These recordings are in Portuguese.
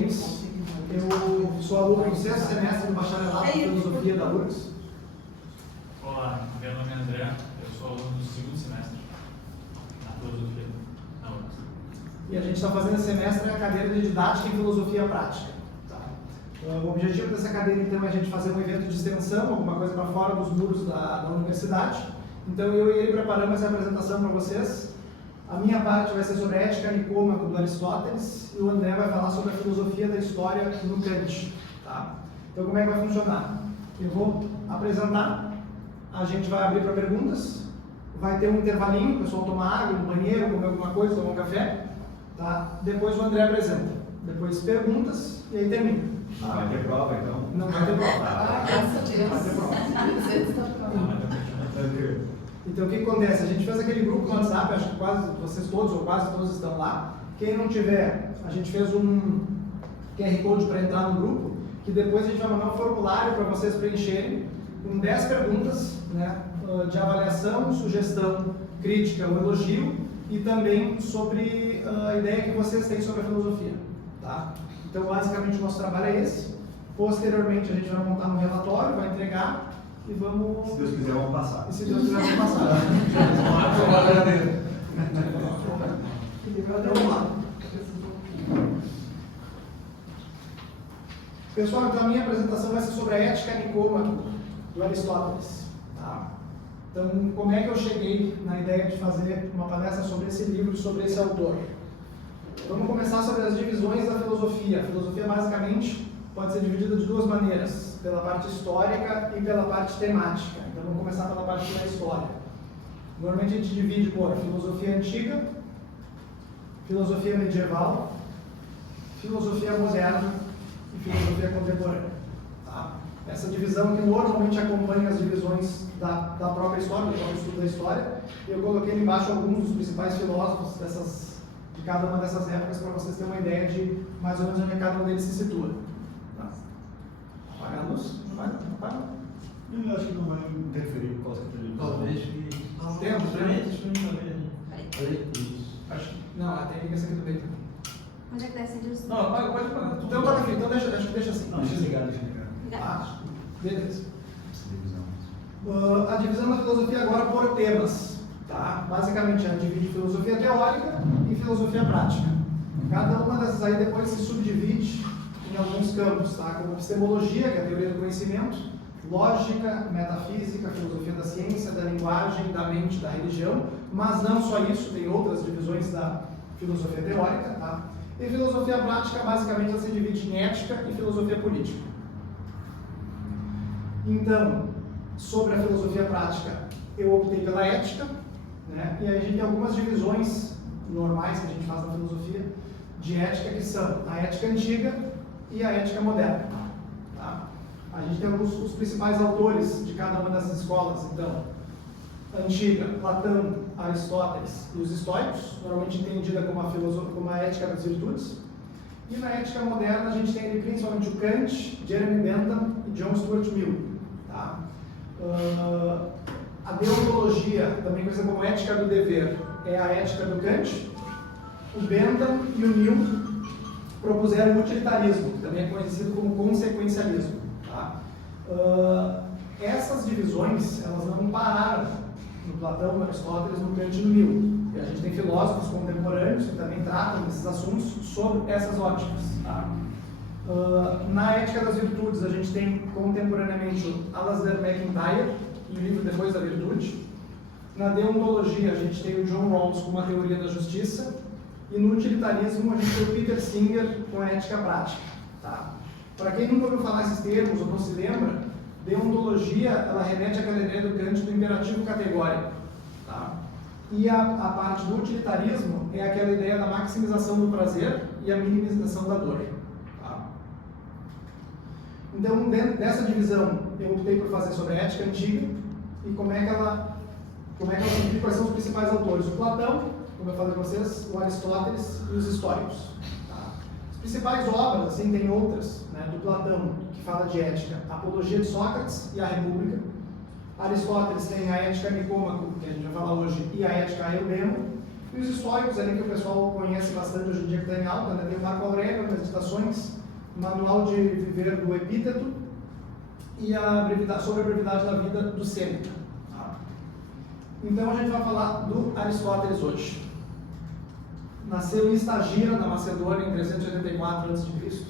James, eu sou aluno do 6º semestre do bacharelado em Filosofia da URGS. Olá, meu nome é André, eu sou aluno do 2º semestre na Filosofia da URGS. E a gente está fazendo esse semestre a cadeira de Didática em Filosofia Prática. Tá? O objetivo dessa cadeira, então, é a gente fazer um evento de extensão, alguma coisa para fora dos muros da universidade. Então, eu e ele preparamos essa apresentação para vocês. A minha parte vai ser sobre a ética nicômaco do Aristóteles e o André vai falar sobre a filosofia da história no Kant. Tá? Então, como é que vai funcionar? Eu vou apresentar, a gente vai abrir para perguntas, vai ter um intervalinho, o pessoal toma água no banheiro, comer alguma coisa, tomar um café. Tá? Depois o André apresenta, depois perguntas e aí termina. Vai ter prova, então? Não vai ter prova. Graças a Deus. Vai ter prova. Tranquilo. Então, o que acontece? A gente fez aquele grupo no WhatsApp, acho que quase vocês todos ou quase todos estão lá. Quem não tiver, a gente fez um QR Code para entrar no grupo, que depois a gente vai mandar um formulário para vocês preencherem com 10 perguntas, né, de avaliação, sugestão, crítica ou elogio e também sobre a ideia que vocês têm sobre a filosofia. Tá? Então, basicamente, o nosso trabalho é esse. Posteriormente, a gente vai montar um relatório, vai entregar. E vamos... Se Deus quiser, vamos passar. E se Deus quiser, vamos passar. Então, vamos lá. Pessoal, então a minha apresentação vai ser sobre a ética nicômaco do Aristóteles. Tá? Então, como é que eu cheguei na ideia de fazer uma palestra sobre esse livro, sobre esse autor? Vamos começar sobre as divisões da filosofia. A filosofia, basicamente, pode ser dividida de duas maneiras, pela parte histórica e pela parte temática. Então vamos começar pela parte da história. Normalmente a gente divide por filosofia antiga, filosofia medieval, filosofia moderna e filosofia contemporânea. Tá? Essa divisão que normalmente acompanha as divisões da própria história, do próprio estudo da história. Eu coloquei ali embaixo alguns dos principais filósofos de cada uma dessas épocas para vocês terem uma ideia de mais ou menos onde cada um deles se situa. Apagar a luz? Não vai? Não apaga? Eu acho que não vai interferir por causa que ele Talvez que... Temos, não, tem essa aqui do peito. Onde é que deve ser disso? Não, apaga, pode apagar tudo. Então toca aqui, então deixa assim. Não, deixa ligado. Beleza. A divisão da filosofia agora por temas. Tá? Basicamente, a gente divide filosofia teórica e filosofia prática. Cada uma dessas aí depois se subdivide em alguns campos, tá? Como epistemologia, que é a teoria do conhecimento, lógica, metafísica, filosofia da ciência, da linguagem, da mente, da religião, mas não só isso, tem outras divisões da filosofia teórica, tá? E filosofia prática, basicamente, ela se divide em ética e filosofia política. Então, sobre a filosofia prática, eu optei pela ética, né? E aí a gente tem algumas divisões normais que a gente faz na filosofia de ética, que são a ética antiga e a ética moderna. Tá? A gente tem os principais autores de cada uma dessas escolas. Então, antiga, Platão, Aristóteles e os estoicos, normalmente entendida como a ética das virtudes. E na ética moderna a gente tem ali principalmente o Kant, Jeremy Bentham e John Stuart Mill. Tá? A deontologia, também conhecida como ética do dever, é a ética do Kant. O Bentham e o Mill propuseram o utilitarismo, que também é conhecido como consequencialismo. Tá? Essas divisões, elas não pararam no Platão, no Aristóteles, no Kant e no Mill. E a gente tem filósofos contemporâneos que também tratam desses assuntos sob essas óticas. Tá? Na ética das virtudes, a gente tem contemporaneamente o Alasdair MacIntyre, e o livro Depois da Virtude. Na deontologia, a gente tem o John Rawls com uma teoria da justiça. E no utilitarismo, a gente tem o Peter Singer com a ética prática. Tá? Para quem nunca ouviu falar esses termos ou não se lembra, deontologia, ela remete àquela ideia do Kant do imperativo categórico. Tá? E a parte do utilitarismo é aquela ideia da maximização do prazer e a minimização da dor. Tá? Então, dentro dessa divisão, eu optei por fazer sobre a ética antiga e como é que ela se divide, quais são os principais autores. O Platão, como eu falei para vocês, o Aristóteles e os estoicos. Tá? As principais obras, assim, tem outras, né, do Platão, que fala de ética, a Apologia de Sócrates e a República. Aristóteles tem a Ética Nicômaco, que a gente vai falar hoje, e a Ética Eudemo. E os históricos ali que o pessoal conhece bastante hoje em dia, que está em alta, né? Tem o Marco Aurélio, as Meditações, o Manual de Viver do Epíteto e sobre a brevidade da vida do Sêneca. Tá? Então a gente vai falar do Aristóteles hoje. Nasceu em Estagira, na Macedônia, em 384 a.C.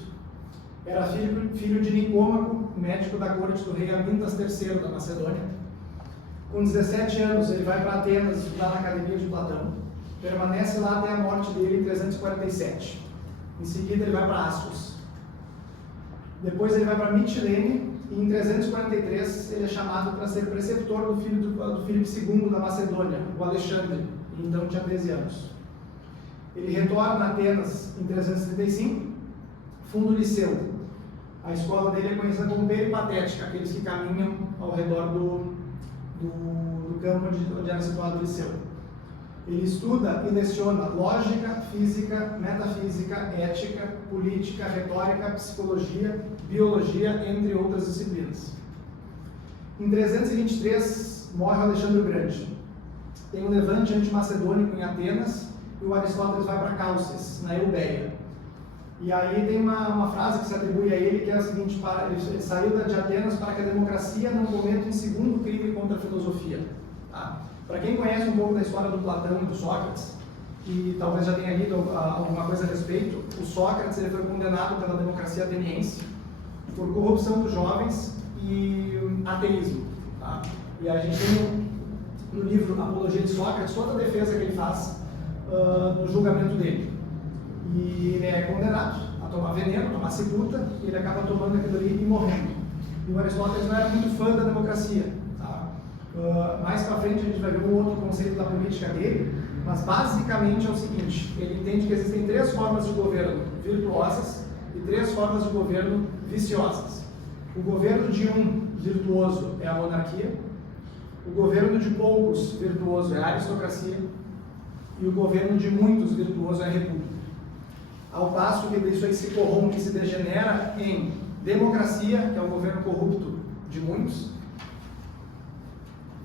Era filho de Nicômaco, médico da corte do rei Amintas III da Macedônia. Com 17 anos, ele vai para Atenas estudar na Academia de Platão. Permanece lá até a morte dele em 347. Em seguida, ele vai para Assos. Depois, ele vai para Mitilene e em 343 ele é chamado para ser preceptor do filho do Filipe II da Macedônia, o Alexandre, e então tinha 13 anos. Ele retorna a Atenas em 335, funda o Liceu. A escola dele é conhecida como peripatética, aqueles que caminham ao redor do campo onde era situado o Liceu. Ele estuda e leciona lógica, física, metafísica, ética, política, retórica, psicologia, biologia, entre outras disciplinas. Em 323, morre Alexandre o Grande. Tem um levante antimacedônico em Atenas e o Aristóteles vai para Calces, na Eubéia. E aí tem uma frase que se atribui a ele, que é a seguinte: ele saiu de Atenas para que a democracia não cometa um segundo crime contra a filosofia. Tá? Para quem conhece um pouco da história do Platão e do Sócrates, e talvez já tenha lido alguma coisa a respeito, o Sócrates ele foi condenado pela democracia ateniense por corrupção dos jovens e ateísmo. Tá? E a gente tem no livro Apologia de Sócrates toda a defesa que ele faz no julgamento dele. E ele é condenado a tomar veneno, a tomar cicuta, e ele acaba tomando aquilo ali e morrendo. E o Aristóteles não era muito fã da democracia. Tá? Mais para frente a gente vai ver um outro conceito da política dele, mas basicamente é o seguinte: ele entende que existem 3 formas de governo virtuosas e 3 formas de governo viciosas. O governo de um virtuoso é a monarquia, o governo de poucos virtuoso é a aristocracia e o governo de muitos virtuoso é a república. Ao passo que isso aí se corrompe, se degenera em democracia, que é um governo corrupto de muitos,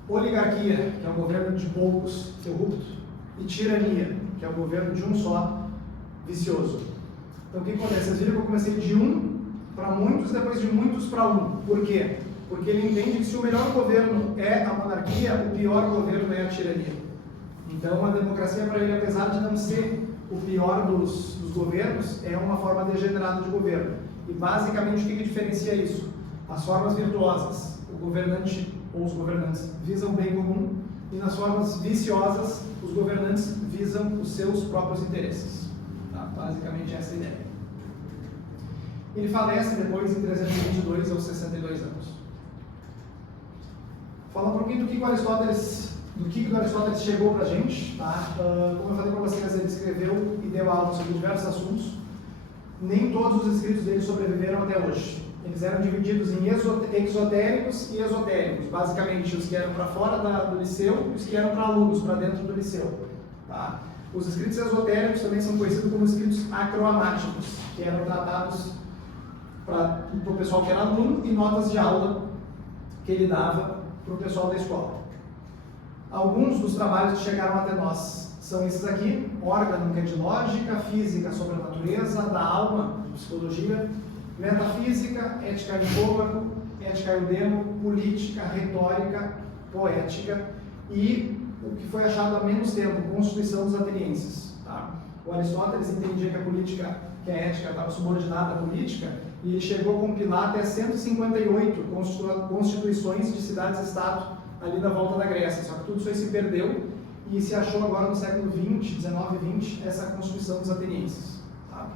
oligarquia, que é um governo de poucos corrupto, e tirania, que é um governo de um só vicioso. Então o que acontece? Vocês viram que eu comecei de um para muitos, depois de muitos para um. Por quê? Porque ele entende que se o melhor governo é a monarquia, o pior governo é a tirania. Então a democracia para ele, apesar de não ser o pior dos governos, é uma forma degenerada de governo. E basicamente o que diferencia isso? As formas virtuosas, o governante ou os governantes visam o bem comum, e nas formas viciosas, os governantes visam os seus próprios interesses. Tá? Basicamente essa é a ideia. Ele falece depois em 322 aos 62 anos. Fala um pouquinho do que o Aristóteles chegou para a gente. Tá? Como eu falei para vocês, ele escreveu e deu aula sobre diversos assuntos. Nem todos os escritos dele sobreviveram até hoje. Eles eram divididos em exotéricos e esotéricos, basicamente os que eram para fora do liceu e os que eram para alunos, para dentro do liceu. Tá? Os escritos esotéricos também são conhecidos como escritos acroamáticos, que eram tratados para o pessoal que era aluno e notas de aula que ele dava para o pessoal da escola. Alguns dos trabalhos que chegaram até nós são esses aqui: órgão, que é de lógica, física sobre a natureza, da alma, psicologia, metafísica, ética Nicômaco, ética Eudemo, política, retórica, poética e o que foi achado há menos tempo, Constituição dos Atenienses. Tá? O Aristóteles entendia que a ética estava subordinada à política, e ele chegou a compilar até 158 constituições de cidades-estado ali na volta da Grécia, só que tudo isso aí se perdeu e se achou agora no século XX, 19 e 20, essa Constituição dos Atenienses. Tá?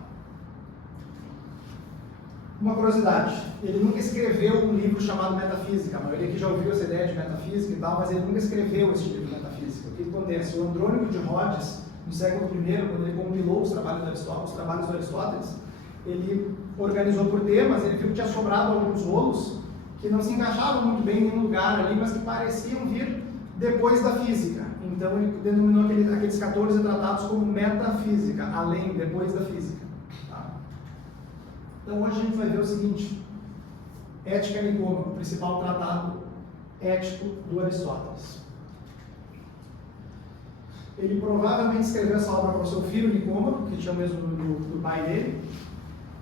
Uma curiosidade: ele nunca escreveu um livro chamado Metafísica. A maioria aqui já ouviu essa ideia de metafísica e tal, mas ele nunca escreveu esse livro de metafísica. O que acontece? O Andrônico de Rhodes, no século I, quando ele compilou os trabalhos do Aristóteles, ele organizou por temas. Ele viu que tinha sobrado alguns rolos que não se encaixavam muito bem em nenhum lugar ali, mas que pareciam vir depois da física. Então ele denominou aqueles 14 tratados como metafísica, além, depois da física. Tá? Então hoje a gente vai ver o seguinte: Ética Nicômaco, o principal tratado ético do Aristóteles. Ele provavelmente escreveu essa obra para o seu filho Nicômaco, que tinha o mesmo do pai dele.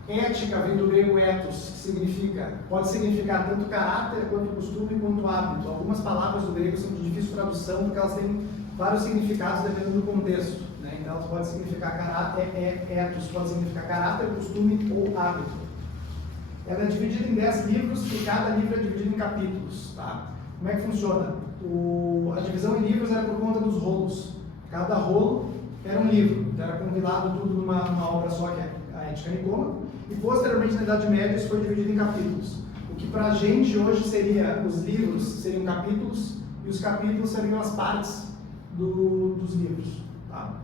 Ética vem do grego ethos, que pode significar tanto caráter, quanto costume, quanto hábito. Algumas palavras do grego são de difícil tradução, porque elas têm vários significados dependendo do contexto, né? Então elas podem significar caráter, ethos pode significar caráter, costume ou hábito. Ela é dividida em 10 livros e cada livro é dividido em capítulos, tá? Como é que funciona? A divisão em livros era por conta dos rolos. Cada rolo era um livro, então era compilado tudo numa obra só, que é a Ética Nicômaco, e posteriormente na Idade Média isso foi dividido em capítulos. O que para a gente hoje seria, os livros seriam capítulos, e os capítulos seriam as partes dos livros. Tá?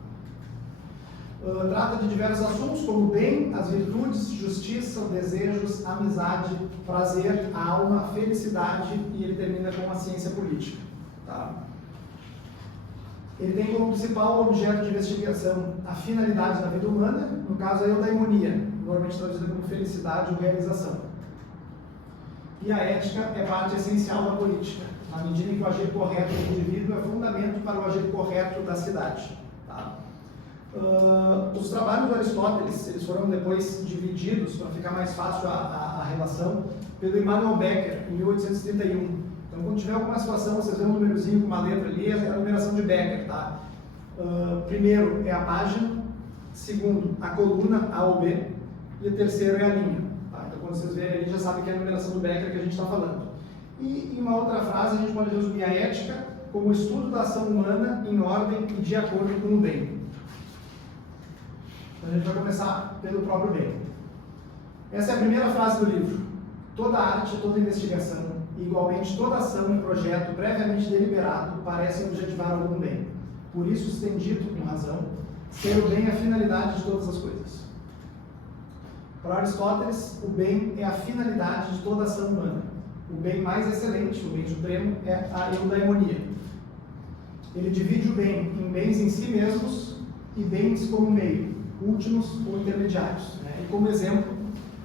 Trata de diversos assuntos, como o bem, as virtudes, justiça, desejos, amizade, prazer, a alma, felicidade, e ele termina com a ciência política. Tá? Ele tem como principal objeto de investigação a finalidade da vida humana, no caso a eudaimonia, normalmente traduzida como felicidade ou realização. E a ética é parte essencial da política, na medida em que o agir correto do indivíduo é fundamento para o agir correto da cidade. Tá? Os trabalhos do Aristóteles, eles foram depois divididos, para ficar mais fácil a relação, pelo Immanuel Becker, em 1831. Então, quando tiver alguma situação, vocês vêem um númerozinho com uma letra ali, é a numeração de Becker, tá? Primeiro é a página, segundo a coluna A ou B, e o terceiro é a linha. Tá? Então, quando vocês verem ali, já sabem que é a numeração do Becker que a gente está falando. E em uma outra frase, a gente pode resumir a ética como o estudo da ação humana em ordem e de acordo com o bem. Então, a gente vai começar pelo próprio bem. Essa é a primeira frase do livro. Toda arte, toda investigação, igualmente toda ação e projeto previamente deliberado parecem objetivar algum bem. Por isso, se tem dito, com razão, ser o bem a finalidade de todas as coisas. Para Aristóteles, o bem é a finalidade de toda ação humana. O bem mais excelente, o bem supremo, é a eudaimonia. Ele divide o bem em bens em si mesmos e bens como meio, últimos ou intermediários. Né? E como exemplo,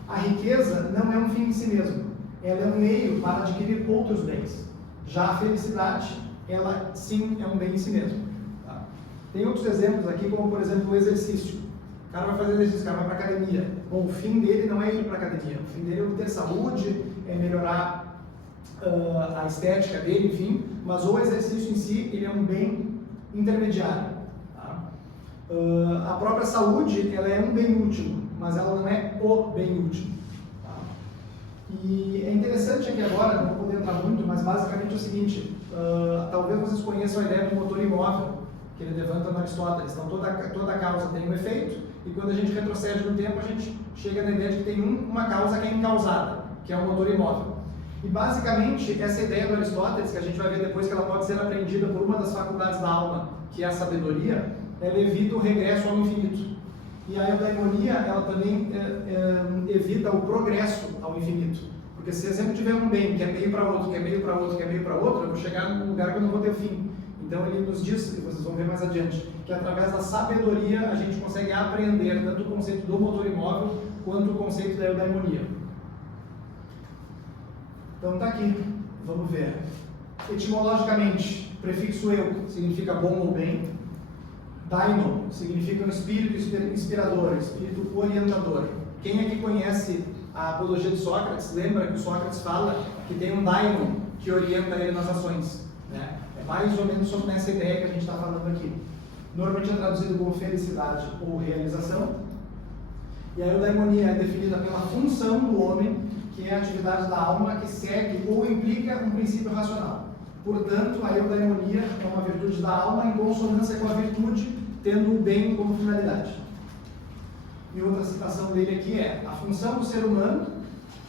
a riqueza não é um fim em si mesmo, ela é um meio para adquirir outros bens. Já a felicidade, ela sim é um bem em si mesmo. Tá? Tem outros exemplos aqui, como por exemplo o exercício. O cara vai fazer exercício, o cara vai para a academia. Bom, o fim dele não é ir para a academia, o fim dele é obter saúde, é melhorar a estética dele, enfim, mas o exercício em si, ele é um bem intermediário. Tá? A própria saúde, ela é um bem último, mas ela não é o bem último. Tá? E é interessante aqui agora, não vou poder entrar muito, mas basicamente é o seguinte, talvez vocês conheçam a ideia do motor imóvel, que ele levanta no Aristóteles. Então toda causa tem um efeito, e quando a gente retrocede no tempo, a gente chega na ideia de que tem uma causa que é incausada, que é o motor imóvel. E basicamente, essa ideia do Aristóteles, que a gente vai ver depois que ela pode ser aprendida por uma das faculdades da alma, que é a sabedoria, ela evita o regresso ao infinito. E a eudaimonia, ela também evita o progresso ao infinito. Porque se eu sempre tiver um bem que é meio para outro, que é meio para outro, que é meio para outro, eu vou chegar num lugar que eu não vou ter fim. Então ele nos diz, e vocês vão ver mais adiante, que através da sabedoria a gente consegue aprender tanto o conceito do motor imóvel quanto o conceito da eudaimonia. Então tá aqui, vamos ver. Etimologicamente, prefixo eu significa bom ou bem. Daimon significa um espírito inspirador, espírito orientador. Quem aqui conhece a apologia de Sócrates, lembra que o Sócrates fala que tem um daimon que orienta ele nas ações. Né? É mais ou menos sobre essa ideia que a gente está falando aqui. Normalmente é traduzido como felicidade ou realização. E a eudaimonia é definida pela função do homem, que é a atividade da alma que segue ou implica um princípio racional. Portanto, a eudaimonia é uma virtude da alma em consonância com a virtude, tendo o bem como finalidade. E outra citação dele aqui é: a função do ser humano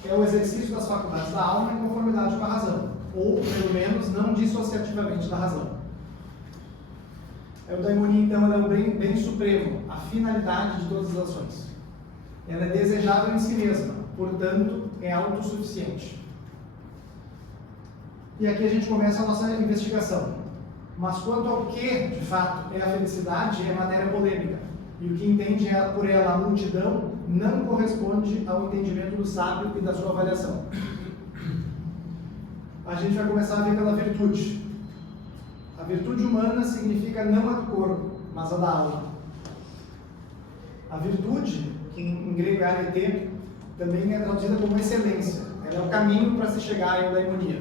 é o exercício das faculdades da alma em conformidade com a razão, ou, pelo menos, não dissociativamente da razão. A eudaimonia, então, ela é o bem supremo, a finalidade de todas as ações. Ela é desejável em si mesma, portanto, é autossuficiente. E aqui a gente começa a nossa investigação. Mas quanto ao que, de fato, é a felicidade, é matéria polêmica. E o que entende por ela a multidão não corresponde ao entendimento do sábio e da sua avaliação. A gente vai começar a ver pela virtude. A virtude humana significa não a do corpo, mas a da alma. A virtude, que em grego é arete, também é traduzida como excelência. Ela é o caminho para se chegar à eudaimonia.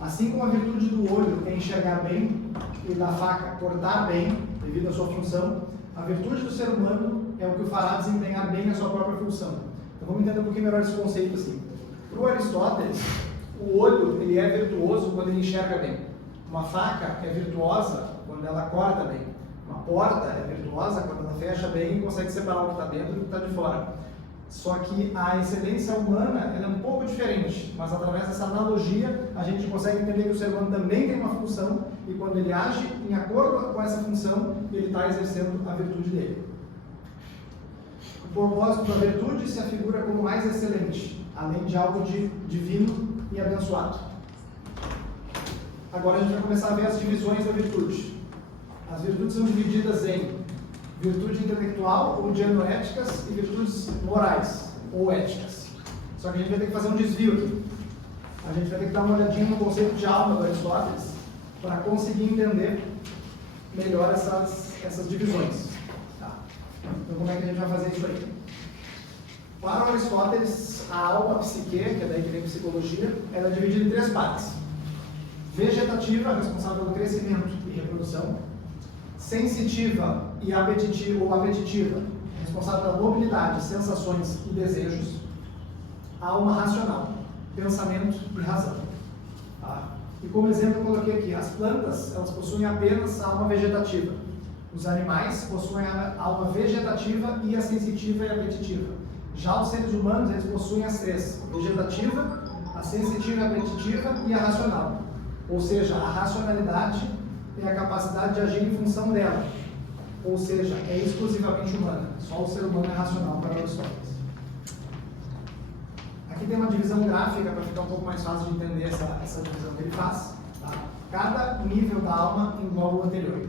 Assim como a virtude do olho é enxergar bem e da faca cortar bem, devido à sua função, a virtude do ser humano é o que o fará desempenhar bem a sua própria função. Então vamos entender um pouquinho melhor esse conceito assim. Para o Aristóteles, o olho ele é virtuoso quando ele enxerga bem. Uma faca é virtuosa quando ela corta bem. Uma porta é virtuosa quando ela fecha bem e consegue separar o que está dentro e o que está de fora. Só que a excelência humana ela é um pouco diferente, mas através dessa analogia a gente consegue entender que o ser humano também tem uma função e quando ele age em acordo com essa função, ele está exercendo a virtude dele. O propósito da virtude se afigura como mais excelente, além de algo divino e abençoado. Agora a gente vai começar a ver as divisões da virtude. As virtudes são divididas em virtude intelectual ou dianoéticas e virtudes morais ou éticas. Só que a gente vai ter que fazer um desvio aqui. A gente vai ter que dar uma olhadinha no conceito de alma do Aristóteles para conseguir entender melhor essas divisões. Tá? Então como é que a gente vai fazer isso aí? Para o Aristóteles, a alma, a psique, que é daí que vem psicologia, ela é dividida em 3 partes. Vegetativa, responsável pelo crescimento e reprodução. Sensitiva e apetitiva, responsável pela mobilidade, sensações e desejos. A alma racional, pensamento e razão. Tá? E como exemplo eu coloquei aqui, as plantas, elas possuem apenas a alma vegetativa. Os animais possuem a alma vegetativa e a sensitiva e apetitiva. Já os seres humanos, eles possuem as 3, a vegetativa, a sensitiva e apetitiva e a racional. Ou seja, a racionalidade é a capacidade de agir em função dela. Ou seja, é exclusivamente humana. Só o ser humano é racional para Aristóteles. Aqui tem uma divisão gráfica para ficar um pouco mais fácil de entender essa divisão que ele faz. Tá? Cada nível da alma engloba o anterior.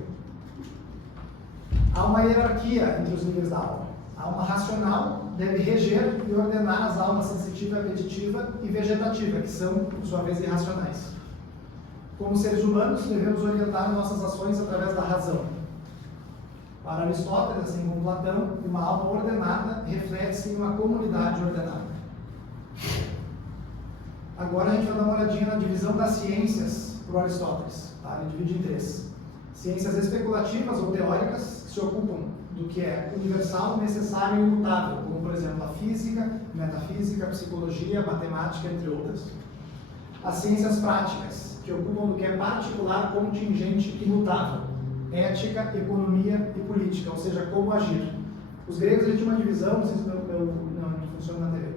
Há uma hierarquia entre os níveis da alma. A alma racional deve reger e ordenar as almas sensitiva, apetitiva e vegetativa, que são, por sua vez, irracionais. Como seres humanos, devemos orientar nossas ações através da razão. Para Aristóteles, assim como Platão, uma alma ordenada reflete-se em uma comunidade ordenada. Agora a gente vai dar uma olhadinha na divisão das ciências para Aristóteles. Tá? Ele divide em 3. Ciências especulativas ou teóricas, que se ocupam do que é universal, necessário e imutável, como por exemplo a física, metafísica, psicologia, matemática, entre outras. As ciências práticas, que ocupam do que é particular, contingente e imutável, ética, economia e política, ou seja, como agir. Os gregos eles tinham uma divisão, não sei se não funciona na TV.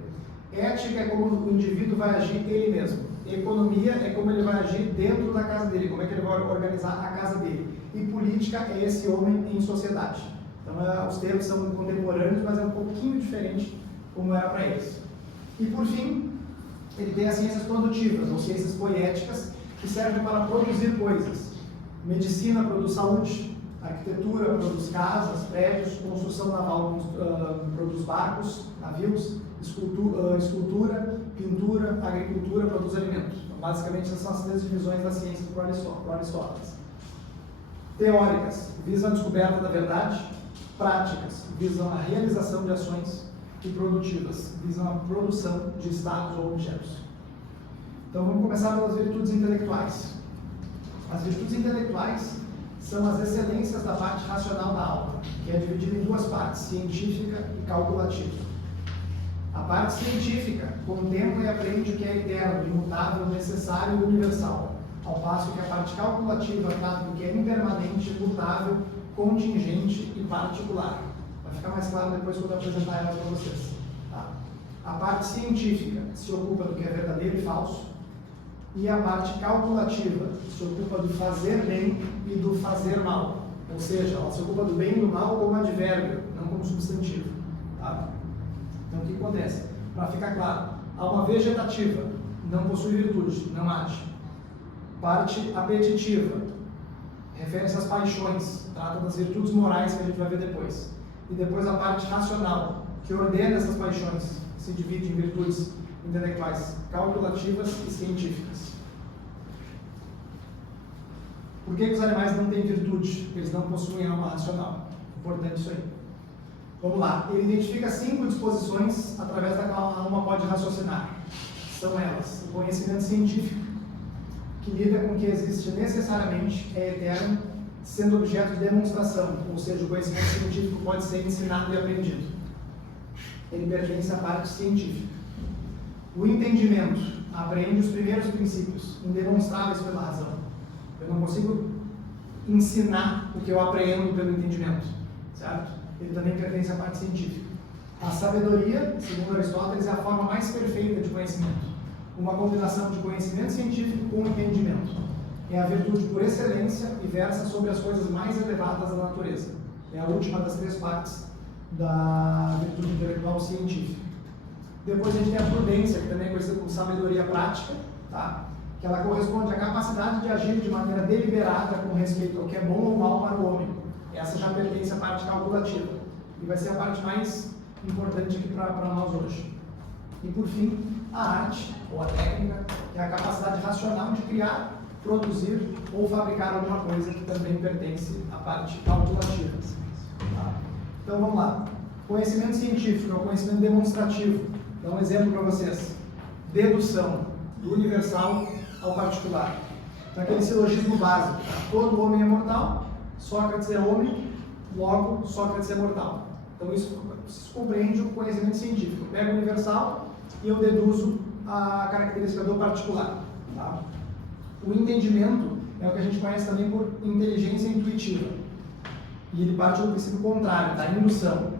Ética é como o indivíduo vai agir ele mesmo. Economia é como ele vai agir dentro da casa dele, como é que ele vai organizar a casa dele. E política é esse homem em sociedade. Então os termos são contemporâneos, mas é um pouquinho diferente como era para eles. E por fim, ele tem as ciências produtivas, ou ciências poéticas, que servem para produzir coisas. Medicina produz saúde, arquitetura produz casas, prédios, construção naval produz barcos, navios, escultura, pintura, agricultura produz alimentos. Então, basicamente, essas são as 3 divisões da ciência para Aristóteles. Teóricas visam a descoberta da verdade, práticas visam a realização de ações e produtivas visam a produção de estados ou objetos. Então vamos começar pelas virtudes intelectuais. As virtudes intelectuais são as excelências da parte racional da alma, que é dividida em 2 partes, científica e calculativa. A parte científica contempla e aprende o que é eterno, imutável, necessário e universal, ao passo que a parte calculativa trata do que é impermanente, mutável, contingente e particular. Vai ficar mais claro depois quando eu apresentar ela para vocês. Tá? A parte científica se ocupa do que é verdadeiro e falso, e a parte calculativa se ocupa do fazer bem e do fazer mal. Ou seja, ela se ocupa do bem e do mal como advérbio, não como substantivo. Tá? Então o que acontece? Para ficar claro, a alma vegetativa não possui virtude, não age. Parte apetitiva refere-se às paixões, trata das virtudes morais que a gente vai ver depois. E depois a parte racional, que ordena essas paixões, se divide em virtudes intelectuais calculativas e científicas. Por que os animais não têm virtude? Porque eles não possuem alma racional. Importante isso aí. Vamos lá. Ele identifica 5 disposições através da qual a alma pode raciocinar. São elas: o conhecimento científico, que lida com o que existe necessariamente, é eterno, sendo objeto de demonstração, ou seja, o conhecimento científico pode ser ensinado e aprendido. Ele pertence à parte científica. O entendimento apreende os primeiros princípios, indemonstráveis pela razão. Eu não consigo ensinar o que eu apreendo pelo entendimento, certo? Ele também pertence à parte científica. A sabedoria, segundo Aristóteles, é a forma mais perfeita de conhecimento. Uma combinação de conhecimento científico com entendimento. É a virtude por excelência e versa sobre as coisas mais elevadas da natureza. É a última das 3 partes da virtude intelectual científica. Depois a gente tem a prudência, que também é conhecida como sabedoria prática, tá? Que ela corresponde à capacidade de agir de maneira deliberada com respeito ao que é bom ou mal para o homem. Essa já pertence à parte calculativa e vai ser a parte mais importante aqui para nós hoje. E por fim, a arte, ou a técnica, que é a capacidade racional de criar, produzir ou fabricar alguma coisa, que também pertence à parte calculativa. Tá? Então vamos lá. Conhecimento científico é o conhecimento demonstrativo. Dá um exemplo para vocês. Dedução, do universal ao particular. Então aquele silogismo básico. Tá? Todo homem é mortal, Sócrates é homem, logo Sócrates é mortal. Então isso compreende o conhecimento científico. Eu pego o universal e eu deduzo a característica do particular. Tá? O entendimento é o que a gente conhece também por inteligência intuitiva. E ele parte do princípio contrário, da indução.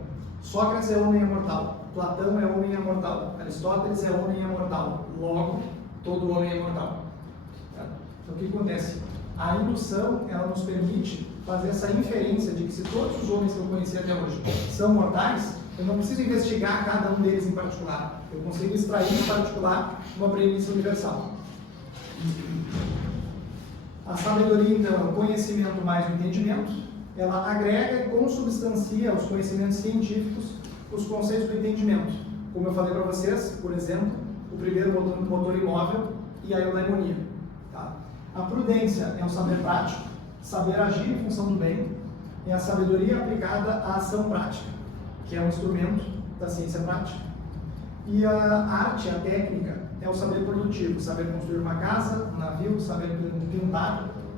Sócrates é homem e é mortal, Platão é homem e é mortal, Aristóteles é homem e é mortal, logo, todo homem é mortal. Tá? Então o que acontece? A indução, ela nos permite fazer essa inferência de que se todos os homens que eu conheci até hoje são mortais, eu não preciso investigar cada um deles em particular. Eu consigo extrair em particular uma premissa universal. A sabedoria, então, é o conhecimento mais o entendimento. Ela agrega e consubstancia aos conhecimentos científicos os conceitos do entendimento. Como eu falei para vocês, por exemplo, o primeiro motor imóvel e a eudaimonia. Tá? A prudência é o saber prático, saber agir em função do bem, é a sabedoria aplicada à ação prática, que é um instrumento da ciência prática. E a arte, a técnica, é o saber produtivo, saber construir uma casa, um navio, saber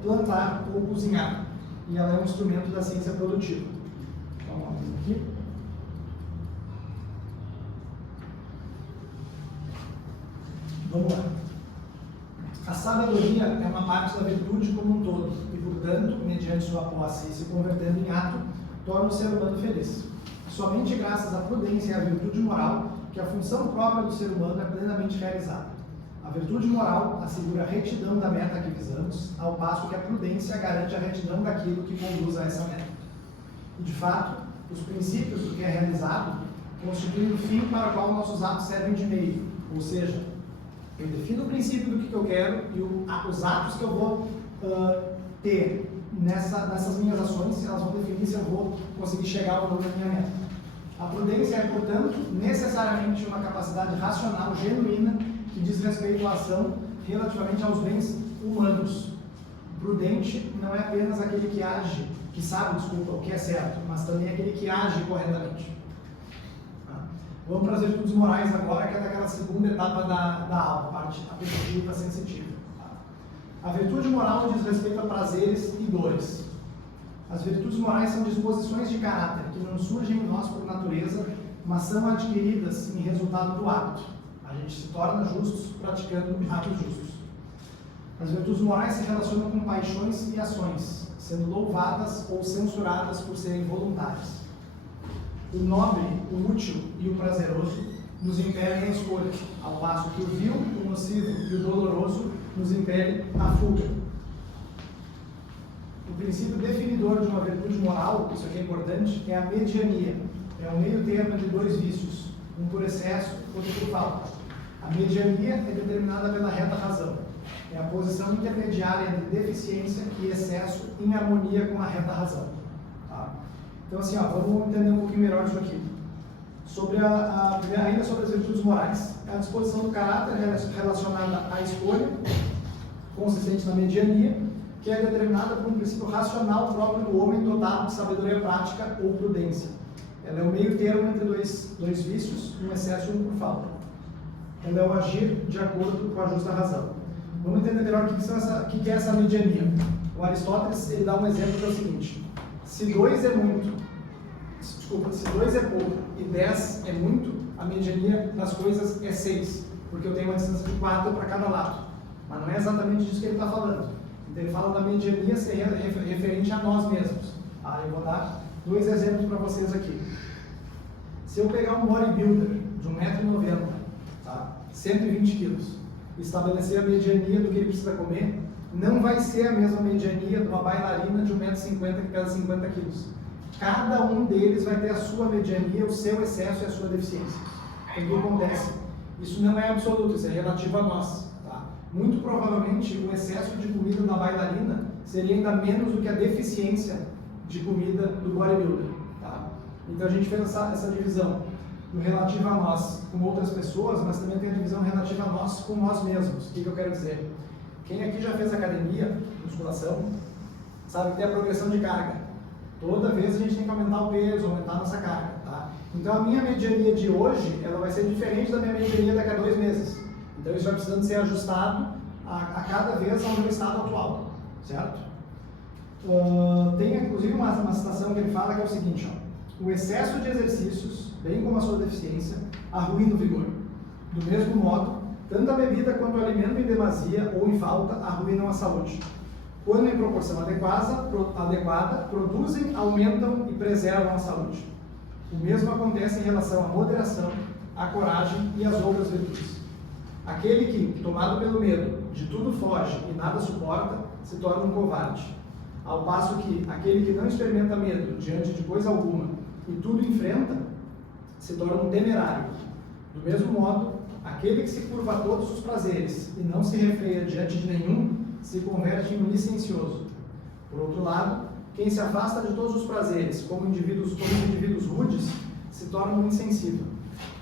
plantar ou cozinhar. E ela é um instrumento da ciência produtiva. Então, vamos aqui. Vamos lá. A sabedoria é uma parte da virtude como um todo e, portanto, mediante sua posse e se convertendo em ato, torna o ser humano feliz. Somente graças à prudência e à virtude moral que a função própria do ser humano é plenamente realizada. A virtude moral assegura a retidão da meta que visamos, ao passo que a prudência garante a retidão daquilo que conduz a essa meta. E, de fato, os princípios do que é realizado constituem o fim para o qual nossos atos servem de meio, ou seja, eu defino o princípio do que eu quero e os atos que eu vou ter nessas minhas ações, elas vão definir se eu vou conseguir chegar ou não na minha meta. A prudência é, portanto, necessariamente uma capacidade racional genuína que diz respeito à ação relativamente aos bens humanos. Prudente não é apenas aquele que age, que sabe, o que é certo, mas também aquele que age corretamente. Vamos para as virtudes morais agora, que é daquela segunda etapa da aula, a parte afetiva e sensitiva. A virtude moral diz respeito a prazeres e dores. As virtudes morais são disposições de caráter que não surgem em nós por natureza, mas são adquiridas em resultado do hábito. A gente se torna justos praticando atos justos. As virtudes morais se relacionam com paixões e ações, sendo louvadas ou censuradas por serem voluntárias. O nobre, o útil e o prazeroso nos impelem a escolha, ao passo que o vil, o nocivo e o doloroso nos impelem à fuga. O princípio definidor de uma virtude moral, isso aqui é importante, é a mediania. É o meio termo entre dois vícios, um por excesso, outro por falta. A mediania é determinada pela reta razão. É a posição intermediária entre deficiência e excesso em harmonia com a reta razão. Tá? Então, assim, vamos entender um pouquinho melhor isso aqui. Ainda sobre as virtudes morais. A disposição do caráter relacionada à escolha, consistente na mediania, que é determinada por um princípio racional próprio do homem dotado de sabedoria prática ou prudência. Ela é o meio termo entre dois vícios, um excesso e um por falta. Ela é o agir de acordo com a justa razão. Vamos entender melhor o que é essa mediania. O Aristóteles ele dá um exemplo que é o seguinte: se 2 é muito, se 2 é pouco e 10 é muito, a mediania das coisas é 6, porque eu tenho uma distância de 4 para cada lado. Mas não é exatamente disso que ele está falando. Então ele fala da mediania ser referente a nós mesmos. Eu vou dar 2 exemplos para vocês aqui. Se eu pegar um bodybuilder de 1,90 m, tá? 120 kg, e estabelecer a mediania do que ele precisa comer, não vai ser a mesma mediania de uma bailarina de 1,50 m que pesa 50 kg. Cada um deles vai ter a sua mediania, o seu excesso e a sua deficiência. Então, o que acontece? Isso não é absoluto, isso é relativo a nós. Tá? Muito provavelmente, o excesso de comida da bailarina seria ainda menos do que a deficiência de comida do bodybuilder. Tá? Então, a gente fez essa divisão do relativo a nós com outras pessoas, mas também tem a divisão relativa a nós com nós mesmos. O que eu quero dizer? Quem aqui já fez academia, musculação, sabe que tem a progressão de carga. Toda vez a gente tem que aumentar o peso, aumentar a nossa carga. Tá? Então a minha mediania de hoje, ela vai ser diferente da minha mediania daqui a 2 meses. Então isso vai precisando ser ajustado a cada vez ao meu estado atual, certo? Tem inclusive uma citação que ele fala que é o seguinte: o excesso de exercícios, bem como a sua deficiência, arruína o vigor. Do mesmo modo, tanto a bebida quanto o alimento em demasia ou em falta arruinam a saúde. Quando em proporção adequada, produzem, aumentam e preservam a saúde. O mesmo acontece em relação à moderação, à coragem e às outras virtudes. Aquele que, tomado pelo medo, de tudo foge e nada suporta, se torna um covarde. Ao passo que aquele que não experimenta medo diante de coisa alguma e tudo enfrenta, se torna um temerário. Do mesmo modo, aquele que se curva a todos os prazeres e não se refreia diante de nenhum, se converte em um licencioso. Por outro lado, quem se afasta de todos os prazeres, como indivíduos rudes, se torna um insensível.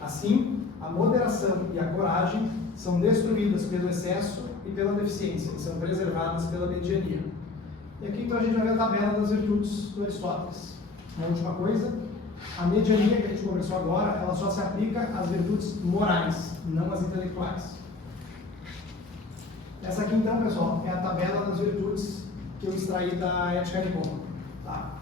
Assim, a moderação e a coragem são destruídas pelo excesso e pela deficiência, e são preservadas pela mediania. E aqui então a gente vai ver a tabela das virtudes do Aristóteles. Uma última coisa, a mediania que a gente conversou agora, ela só se aplica às virtudes morais, não às intelectuais. Essa aqui então, pessoal, é a tabela das virtudes que eu extraí da Ética Nicômaco. Tá?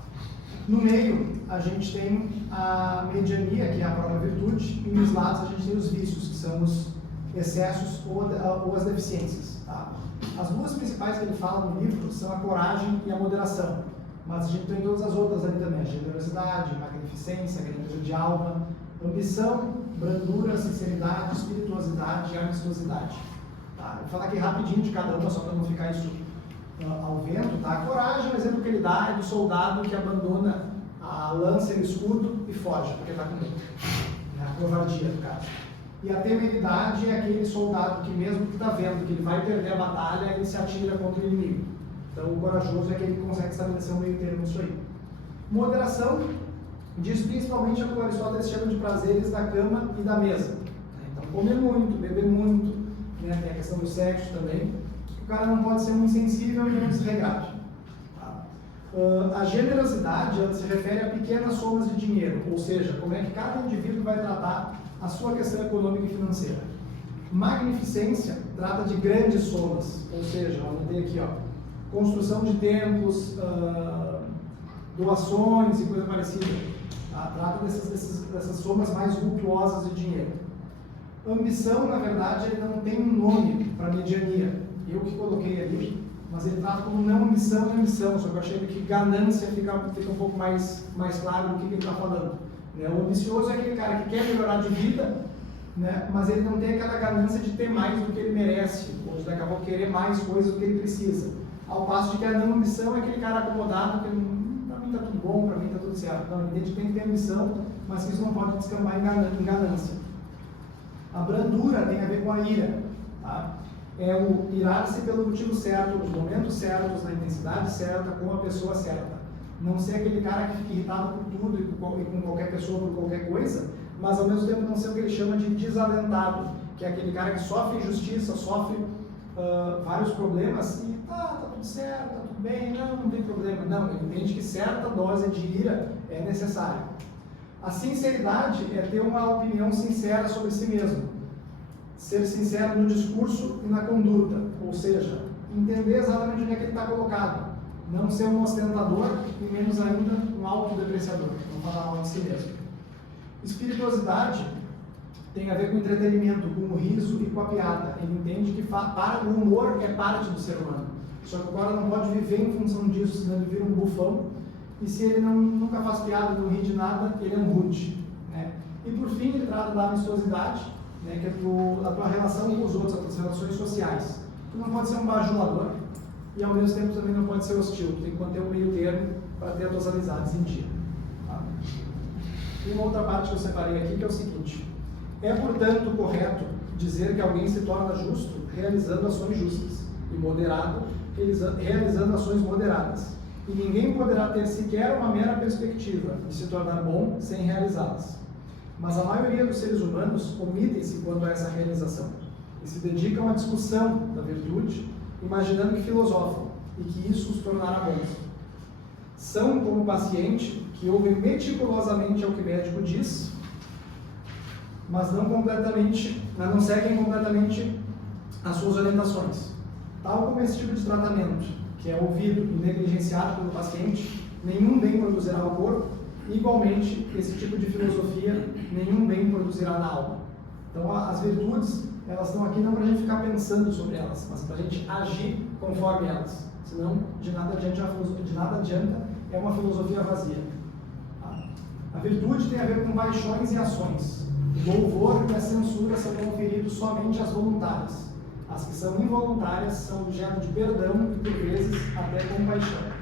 No meio, a gente tem a mediania, que é a própria virtude, e nos lados a gente tem os vícios, que são os excessos ou as deficiências. Tá? As duas principais que ele fala no livro são a coragem e a moderação, mas a gente tem todas as outras ali também: a generosidade, magnificência, grandeza de alma, ambição, brandura, sinceridade, espirituosidade e amistosidade. Tá? Vou falar aqui rapidinho de cada uma, só para não ficar isso ao vento. Tá? A coragem, o exemplo que ele dá é do soldado que abandona a lança e o escudo e foge, porque está com medo. A covardia, no caso. E a temeridade é aquele soldado que, mesmo que está vendo que ele vai perder a batalha, ele se atira contra o inimigo. Então, o corajoso é aquele que consegue estabelecer um meio termo nisso aí. Moderação diz principalmente o que o Aristóteles chama de prazeres da cama e da mesa. Então, comer muito, beber muito, né? Tem a questão do sexo também. O cara não pode ser muito insensível e muito desregrado. Tá? A generosidade, ela se refere a pequenas somas de dinheiro, ou seja, como é que cada indivíduo vai tratar a sua questão econômica e financeira. Magnificência trata de grandes somas, ou seja, eu anotei aqui, construção de templos, doações e coisa parecida. Tá? Trata dessas somas mais vultuosas de dinheiro. Ambição, na verdade, ele não tem um nome para mediania. Eu que coloquei ali, mas ele trata como não ambição e ambição, só que eu achei que ganância fica um pouco mais claro do que ele está falando. Né? O ambicioso é aquele cara que quer melhorar de vida, né? Mas ele não tem aquela ganância de ter mais do que ele merece, ou de daqui a pouco querer mais coisas do que ele precisa. Ao passo de que a não ambição é aquele cara acomodado, que para mim está tudo bom, para mim está tudo certo. Não, ele entende que tem que ter ambição, mas que isso não pode descambar em ganância. A brandura tem a ver com a ira. Tá? É o irar-se pelo motivo certo, nos momentos certos, na intensidade certa, com a pessoa certa. Não ser aquele cara que fica irritado por tudo e com qualquer pessoa, por qualquer coisa, mas ao mesmo tempo não ser o que ele chama de desalentado, que é aquele cara que sofre injustiça, sofre vários problemas e tá tudo certo, tá tudo bem, não tem problema. Não, ele entende que certa dose de ira é necessária. A sinceridade é ter uma opinião sincera sobre si mesmo. Ser sincero no discurso e na conduta, ou seja, entender exatamente onde é que ele está colocado. Não ser um ostentador e menos ainda um autodepreciador, não falar mal de si mesmo. Espirituosidade tem a ver com entretenimento, com o riso e com a piada. Ele entende que o humor é parte do ser humano. Só que agora não pode viver em função disso, senão ele vira um bufão. E se ele nunca faz piada, não ri de nada, ele é um rude. Né? E por fim, ele trata da amistosidade, né, que é a tua relação com os outros, as tuas relações sociais. Tu não pode ser um bajulador e ao mesmo tempo também não pode ser hostil. Tu tem que manter um meio termo para ter as tuas amizades em dia. Tá? E uma outra parte que eu separei aqui que é o seguinte: é portanto correto dizer que alguém se torna justo realizando ações justas e moderado realizando ações moderadas. E ninguém poderá ter sequer uma mera perspectiva de se tornar bom sem realizá-las. Mas a maioria dos seres humanos omitem-se quanto a essa realização e se dedicam à discussão da virtude, imaginando que filosofam e que isso os tornará bons. São como o paciente que ouve meticulosamente ao que o médico diz, mas não seguem completamente as suas orientações. Tal como esse tipo de tratamento, que é ouvido e negligenciado pelo paciente, nenhum bem produzirá ao corpo, e igualmente, esse tipo de filosofia, nenhum bem produzirá na alma. Então, as virtudes, elas estão aqui não para a gente ficar pensando sobre elas, mas para a gente agir conforme elas. Senão, de nada adianta, é uma filosofia vazia. A virtude tem a ver com paixões e ações. O louvor e a censura são conferidos somente às voluntárias. As que são involuntárias são objeto de perdão e, por vezes, até compaixão.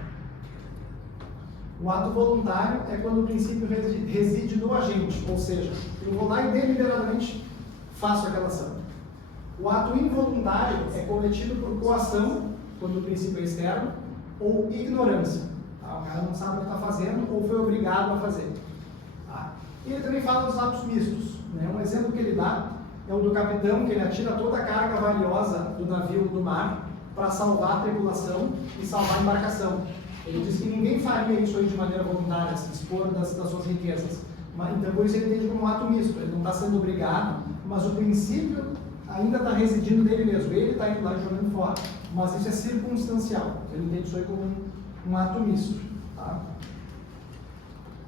O ato voluntário é quando o princípio reside no agente, ou seja, eu vou lá e deliberadamente faço aquela ação. O ato involuntário é cometido por coação, quando o princípio é externo, ou ignorância. O cara não sabe o que está fazendo ou foi obrigado a fazer. E ele também fala dos atos mistos. Né? Um exemplo que ele dá é o do capitão, que ele atira toda a carga valiosa do navio do mar para salvar a tripulação e salvar a embarcação. Ele diz que ninguém faria isso aí de maneira voluntária, se dispor das suas riquezas. Então, por isso ele entende como um ato misto. Ele não está sendo obrigado, mas o princípio ainda está residindo nele mesmo. Ele está indo lá e jogando fora. Mas isso é circunstancial. Ele entende isso aí como um ato misto. Tá?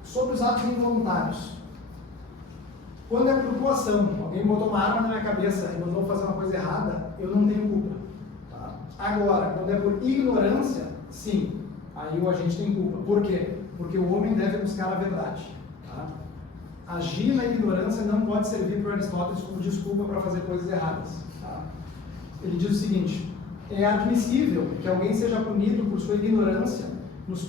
Sobre os atos involuntários. Quando é por coação, alguém botou uma arma na minha cabeça e mandou fazer uma coisa errada, eu não tenho culpa. Tá? Agora, quando é por ignorância, sim, aí o agente tem culpa. Por quê? Porque o homem deve buscar a verdade. Tá? Agir na ignorância não pode servir para Aristóteles como desculpa para fazer coisas erradas. Tá? Ele diz o seguinte: é admissível que alguém seja punido por sua ignorância, nos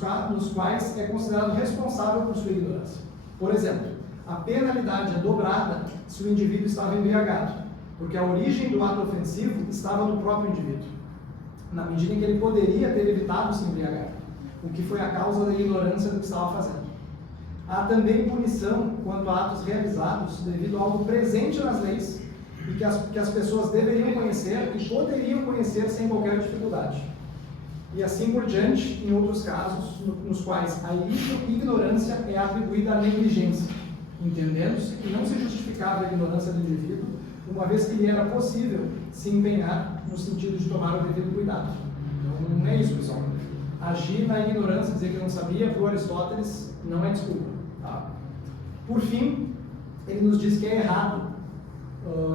quais é considerado responsável por sua ignorância. Por exemplo, a penalidade é dobrada se o indivíduo estava embriagado, porque a origem do ato ofensivo estava no próprio indivíduo, na medida em que ele poderia ter evitado se embriagar, o que foi a causa da ignorância do que estava fazendo. Há também punição quanto a atos realizados devido a algo presente nas leis e que as pessoas deveriam conhecer e poderiam conhecer sem qualquer dificuldade. E assim por diante, em outros casos, nos quais a ignorância é atribuída à negligência, entendendo-se que não se justificava a ignorância do indivíduo, uma vez que lhe era possível se empenhar no sentido de tomar o devido cuidado. Então, não é isso, pessoal. Agir na ignorância, dizer que não sabia, para o Aristóteles, não é desculpa. Tá? Por fim, ele nos diz que é errado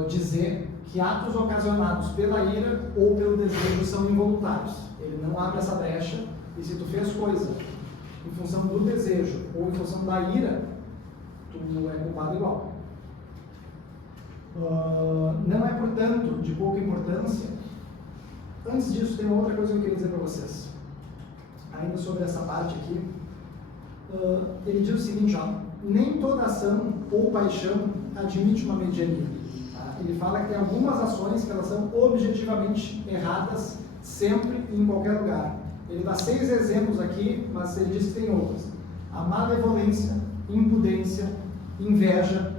dizer que atos ocasionados pela ira ou pelo desejo são involuntários. Ele não abre essa brecha, e se tu fez coisa em função do desejo ou em função da ira, tu é culpado igual. Não é, portanto, de pouca importância. Antes disso, tem uma outra coisa que eu queria dizer para vocês. Ainda sobre essa parte aqui, ele diz o seguinte, ó: nem toda ação ou paixão admite uma mediania. Tá? Ele fala que tem algumas ações que elas são objetivamente erradas sempre e em qualquer lugar. Ele dá 6 exemplos aqui, mas ele diz que tem outras: a malevolência, impudência, inveja,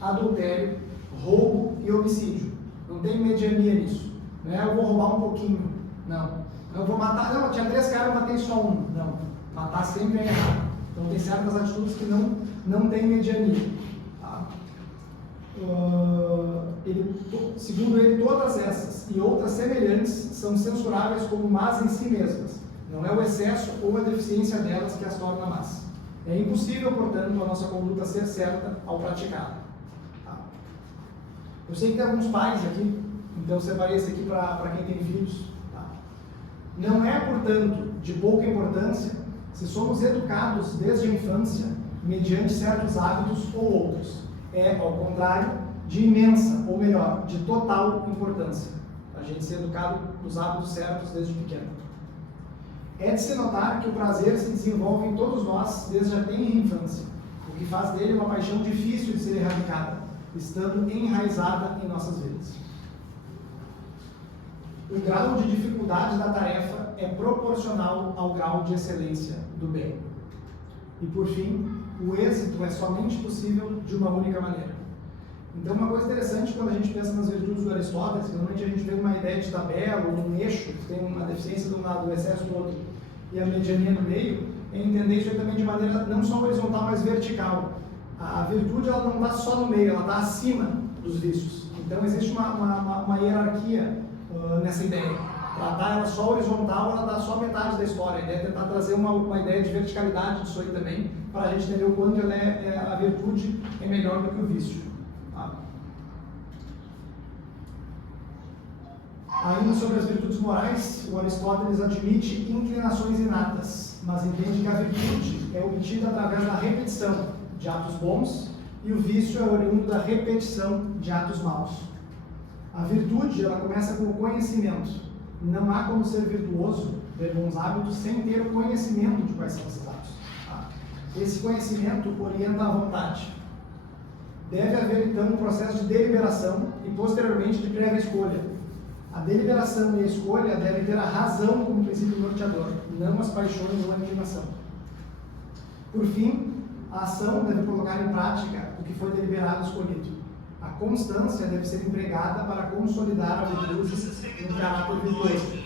adultério, roubo e homicídio. Não tem mediania nisso. Não é eu vou roubar um pouquinho. Não. Eu vou matar, não, tinha 3 caras, eu matei só um. Não, matar sempre é errado. Então tem certas atitudes que não tem mediania. Tá? Segundo ele, todas essas e outras semelhantes são censuráveis como más em si mesmas. Não é o excesso ou a deficiência delas que as torna más. É impossível, portanto, a nossa conduta ser certa ao praticá-la. Tá? Eu sei que tem alguns pais aqui, então eu separei esse aqui para quem tem filhos. Tá? Não é, portanto, de pouca importância se somos educados desde a infância mediante certos hábitos ou outros. É, ao contrário, de imensa, ou melhor, de total importância. A gente ser educado nos hábitos certos desde pequeno. É de se notar que o prazer se desenvolve em todos nós desde a tenra infância, o que faz dele uma paixão difícil de ser erradicada, estando enraizada em nossas vidas. O grau de dificuldade da tarefa é proporcional ao grau de excelência do bem. E por fim, o êxito é somente possível de uma única maneira. Então, uma coisa interessante quando a gente pensa nas virtudes do Aristóteles, normalmente a gente vê uma ideia de tabela ou um eixo, que tem uma deficiência de um lado, o excesso do outro, e a mediania no meio, é entender isso aí também de maneira não só horizontal, mas vertical. A virtude ela não está só no meio, ela está acima dos vícios. Então, existe uma hierarquia nessa ideia. Tratar ela só horizontal, ela dá só metade da história. A ideia é tentar trazer uma ideia de verticalidade disso aí também, para a gente entender o quanto a virtude é melhor do que o vício. Tá? Ainda sobre as virtudes morais, o Aristóteles admite inclinações inatas, mas entende que a virtude é obtida através da repetição de atos bons e o vício é oriundo da repetição de atos maus. A virtude, ela começa com o conhecimento. Não há como ser virtuoso, ter bons hábitos, sem ter o conhecimento de quais são esses hábitos. Tá? Esse conhecimento orienta a vontade. Deve haver, então, um processo de deliberação e, posteriormente, de prévia escolha. A deliberação e a escolha devem ter a razão como princípio norteador, não as paixões ou a inclinação. Por fim, a ação deve colocar em prática o que foi deliberado e escolhido. A constância deve ser empregada para consolidar a virtude em caráter virtuoso.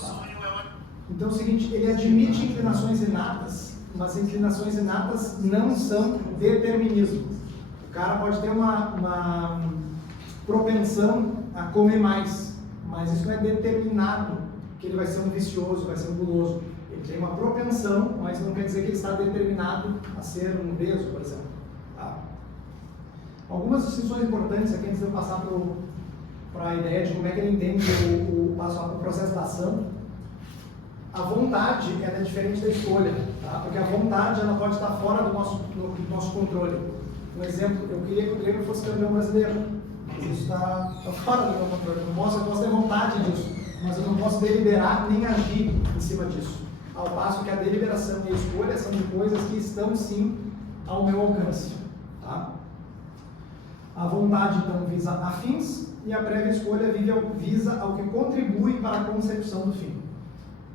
Tá? Então é o seguinte, ele admite inclinações inatas, mas inclinações inatas não são determinismo. O cara pode ter uma propensão a comer mais, mas isso não é determinado que ele vai ser um vicioso, vai ser um guloso. Ele tem uma propensão, mas não quer dizer que ele está determinado a ser um obeso, por exemplo. Tá? Algumas distinções importantes aqui antes de eu passar para a ideia de como é que ele entende o processo da ação. A vontade ela é diferente da escolha, tá? Porque a vontade ela pode estar fora do nosso controle. Um exemplo, eu queria que o Grêmio fosse campeão brasileiro, mas isso está fora do meu controle. Eu posso ter vontade disso, mas eu não posso deliberar nem agir em cima disso. Ao passo que a deliberação e a escolha são de coisas que estão sim ao meu alcance. Tá? A vontade, então, visa a fins e a prévia escolha visa ao que contribui para a concepção do fim.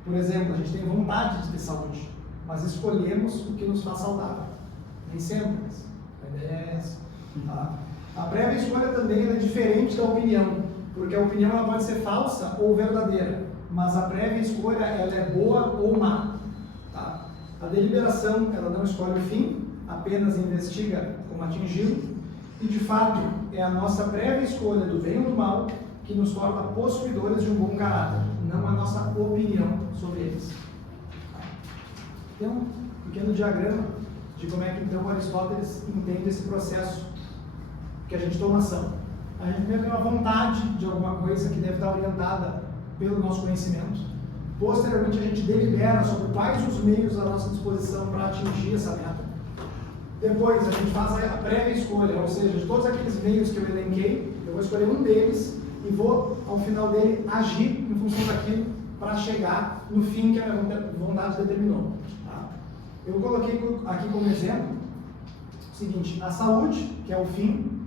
Por exemplo, a gente tem vontade de ter saúde, mas escolhemos o que nos faz saudável. Nem sempre, mas a ideia é essa. Tá? A prévia escolha também é diferente da opinião, porque a opinião ela pode ser falsa ou verdadeira, mas a prévia escolha ela é boa ou má. Tá? A deliberação ela não escolhe o fim, apenas investiga como atingi-lo. E de fato, é a nossa prévia escolha do bem ou do mal que nos torna possuidores de um bom caráter, não a nossa opinião sobre eles. Tem um pequeno diagrama de como é que então Aristóteles entende esse processo que a gente toma ação. A gente primeiro tem uma vontade de alguma coisa que deve estar orientada pelo nosso conhecimento. Posteriormente, a gente delibera sobre quais os meios à nossa disposição para atingir essa meta. Depois, a gente faz a prévia escolha, ou seja, de todos aqueles meios que eu elenquei, eu vou escolher um deles e vou, ao final dele, agir em função daquilo para chegar no fim que a minha vontade determinou. Tá? Eu coloquei aqui como exemplo o seguinte, a saúde, que é o fim,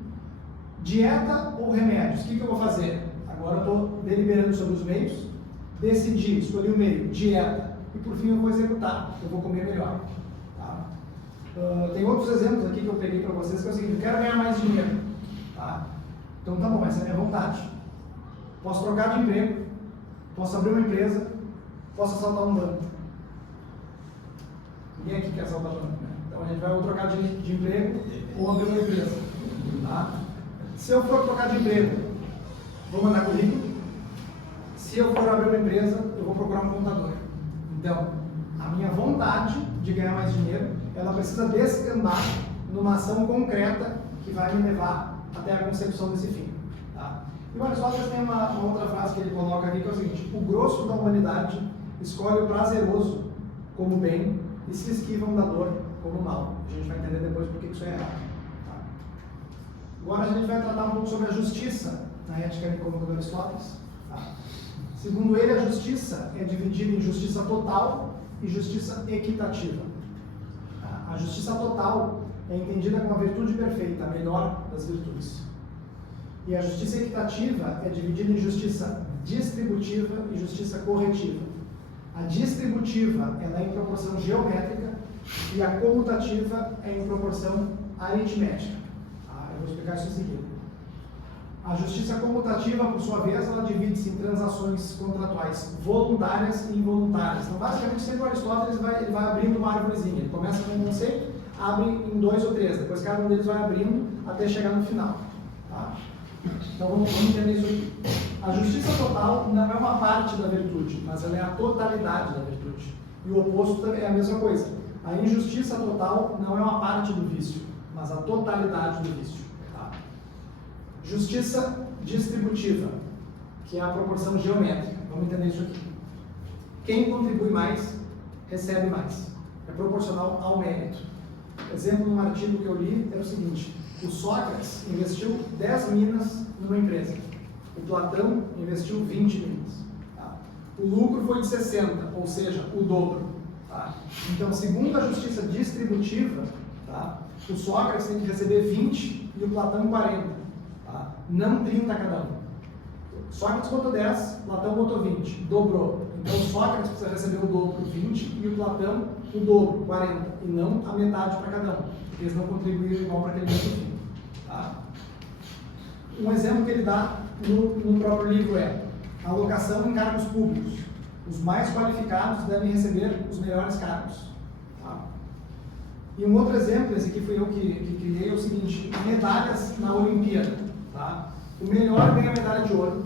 dieta ou remédios. O que eu vou fazer? Agora eu estou deliberando sobre os meios, decidi, escolhi o meio, dieta, e por fim eu vou executar, eu vou comer melhor. Tem outros exemplos aqui que eu peguei para vocês, que é o seguinte, eu quero ganhar mais dinheiro. Tá? Então tá bom, essa é a minha vontade. Posso trocar de emprego, posso abrir uma empresa, posso assaltar um banco. Ninguém aqui quer assaltar banco, né? Então a gente vai ou trocar de emprego ou abrir uma empresa. Tá? Se eu for trocar de emprego, vou mandar currículo. Se eu for abrir uma empresa, eu vou procurar um contador. Então, a minha vontade de ganhar mais dinheiro, ela precisa descambar numa ação concreta que vai me levar até a concepção desse fim. Tá? E o Aristóteles tem uma outra frase que ele coloca aqui, que é o seguinte: o grosso da humanidade escolhe o prazeroso como bem e se esquivam da dor como mal. A gente vai entender depois por que isso é errado. Tá? Agora a gente vai tratar um pouco sobre a justiça na ética nicômaca do Aristóteles. Tá? Segundo ele, a justiça é dividida em justiça total e justiça equitativa. Tá? A justiça total é entendida como a virtude perfeita, a melhor das virtudes. E a justiça equitativa é dividida em justiça distributiva e justiça corretiva. A distributiva ela é em proporção geométrica e a comutativa é em proporção aritmética. Tá? Eu vou explicar isso em seguida. A justiça comutativa, por sua vez, ela divide-se em transações contratuais voluntárias e involuntárias. Então, basicamente, sempre o Aristóteles ele vai abrindo uma árvorezinha. Ele começa com um conceito, abre em 2 ou 3, depois cada um deles vai abrindo até chegar no final. Tá? Então, vamos entender isso aqui. A justiça total não é uma parte da virtude, mas ela é a totalidade da virtude. E o oposto também é a mesma coisa. A injustiça total não é uma parte do vício, mas a totalidade do vício. Tá? Justiça distributiva, que é a proporção geométrica. Vamos entender isso aqui. Quem contribui mais, recebe mais. É proporcional ao mérito. Exemplo num artigo que eu li é o seguinte: o Sócrates investiu 10 minas numa empresa. O Platão investiu 20 minas. Tá? O lucro foi de 60, ou seja, o dobro. Tá? Então, segundo a justiça distributiva, tá? O Sócrates tem que receber 20 e o Platão 40. Tá? Não 30 cada um. Sócrates botou 10, Platão botou 20. Dobrou. Então, o Sócrates precisa receber o dobro, 20, e o Platão o dobro, 40. E não a metade para cada um. Porque eles não contribuíram igual para aquele mesmo fim. Tá? Um exemplo que ele dá no próprio livro é alocação em cargos públicos. Os mais qualificados devem receber os melhores cargos. Tá? E um outro exemplo, esse aqui fui eu que criei, é o seguinte: medalhas na Olimpíada. Tá? O melhor ganha medalha de ouro,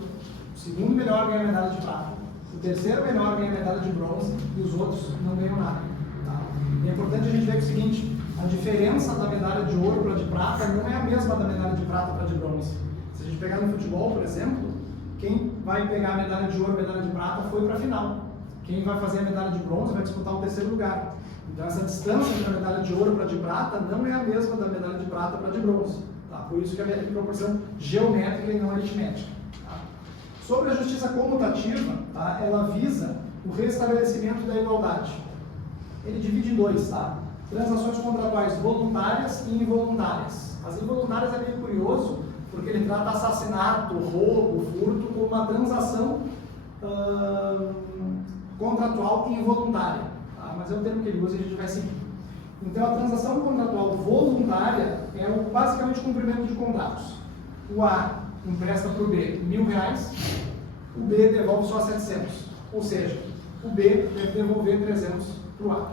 o segundo melhor ganha medalha de prata, o terceiro melhor ganha medalha de bronze e os outros não ganham nada. Tá? E é importante a gente ver o seguinte: a diferença da medalha de ouro para de prata não é a mesma da medalha de prata para de bronze. Se a gente pegar no futebol, por exemplo, quem vai pegar a medalha de ouro e a medalha de prata foi para a final. Quem vai fazer a medalha de bronze vai disputar o terceiro lugar. Então essa distância entre a medalha de ouro para de prata não é a mesma da medalha de prata para de bronze. Tá? Por isso que é em proporção geométrica e não aritmética. Tá? Sobre a justiça comutativa, tá? Ela visa o restabelecimento da igualdade. Ele divide em 2, tá? Transações contratuais voluntárias e involuntárias. As involuntárias é meio curioso, porque ele trata assassinato, roubo, furto como uma transação contratual involuntária. Tá? Mas é o termo que ele usa e a gente vai seguir. Então, a transação contratual voluntária é basicamente o cumprimento de contratos. O A empresta para o B R$1.000, o B devolve só 700. Ou seja, o B deve devolver 300 para o A.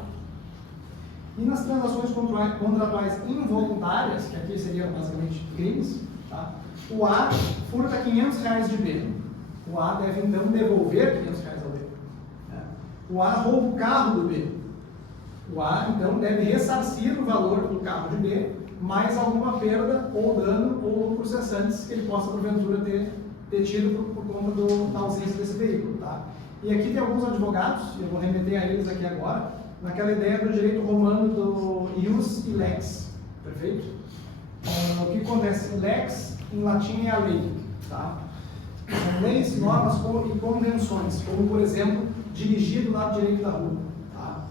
E nas transações contratuais involuntárias, que aqui seriam basicamente crimes, tá? O A furta R$500 de B. O A deve então devolver R$500 ao B. O A rouba o carro do B. O A então deve ressarcir o valor do carro de B, mais alguma perda ou dano ou lucros cessantes que ele possa porventura ter tido por conta da ausência desse veículo. Tá? E aqui tem alguns advogados, e eu vou remeter a eles aqui agora, naquela ideia do direito romano do ius e lex. Perfeito? O que acontece? Lex em latim é a lei. Tá? São leis, normas e convenções, como por exemplo, dirigir do lado direito da rua. Tá?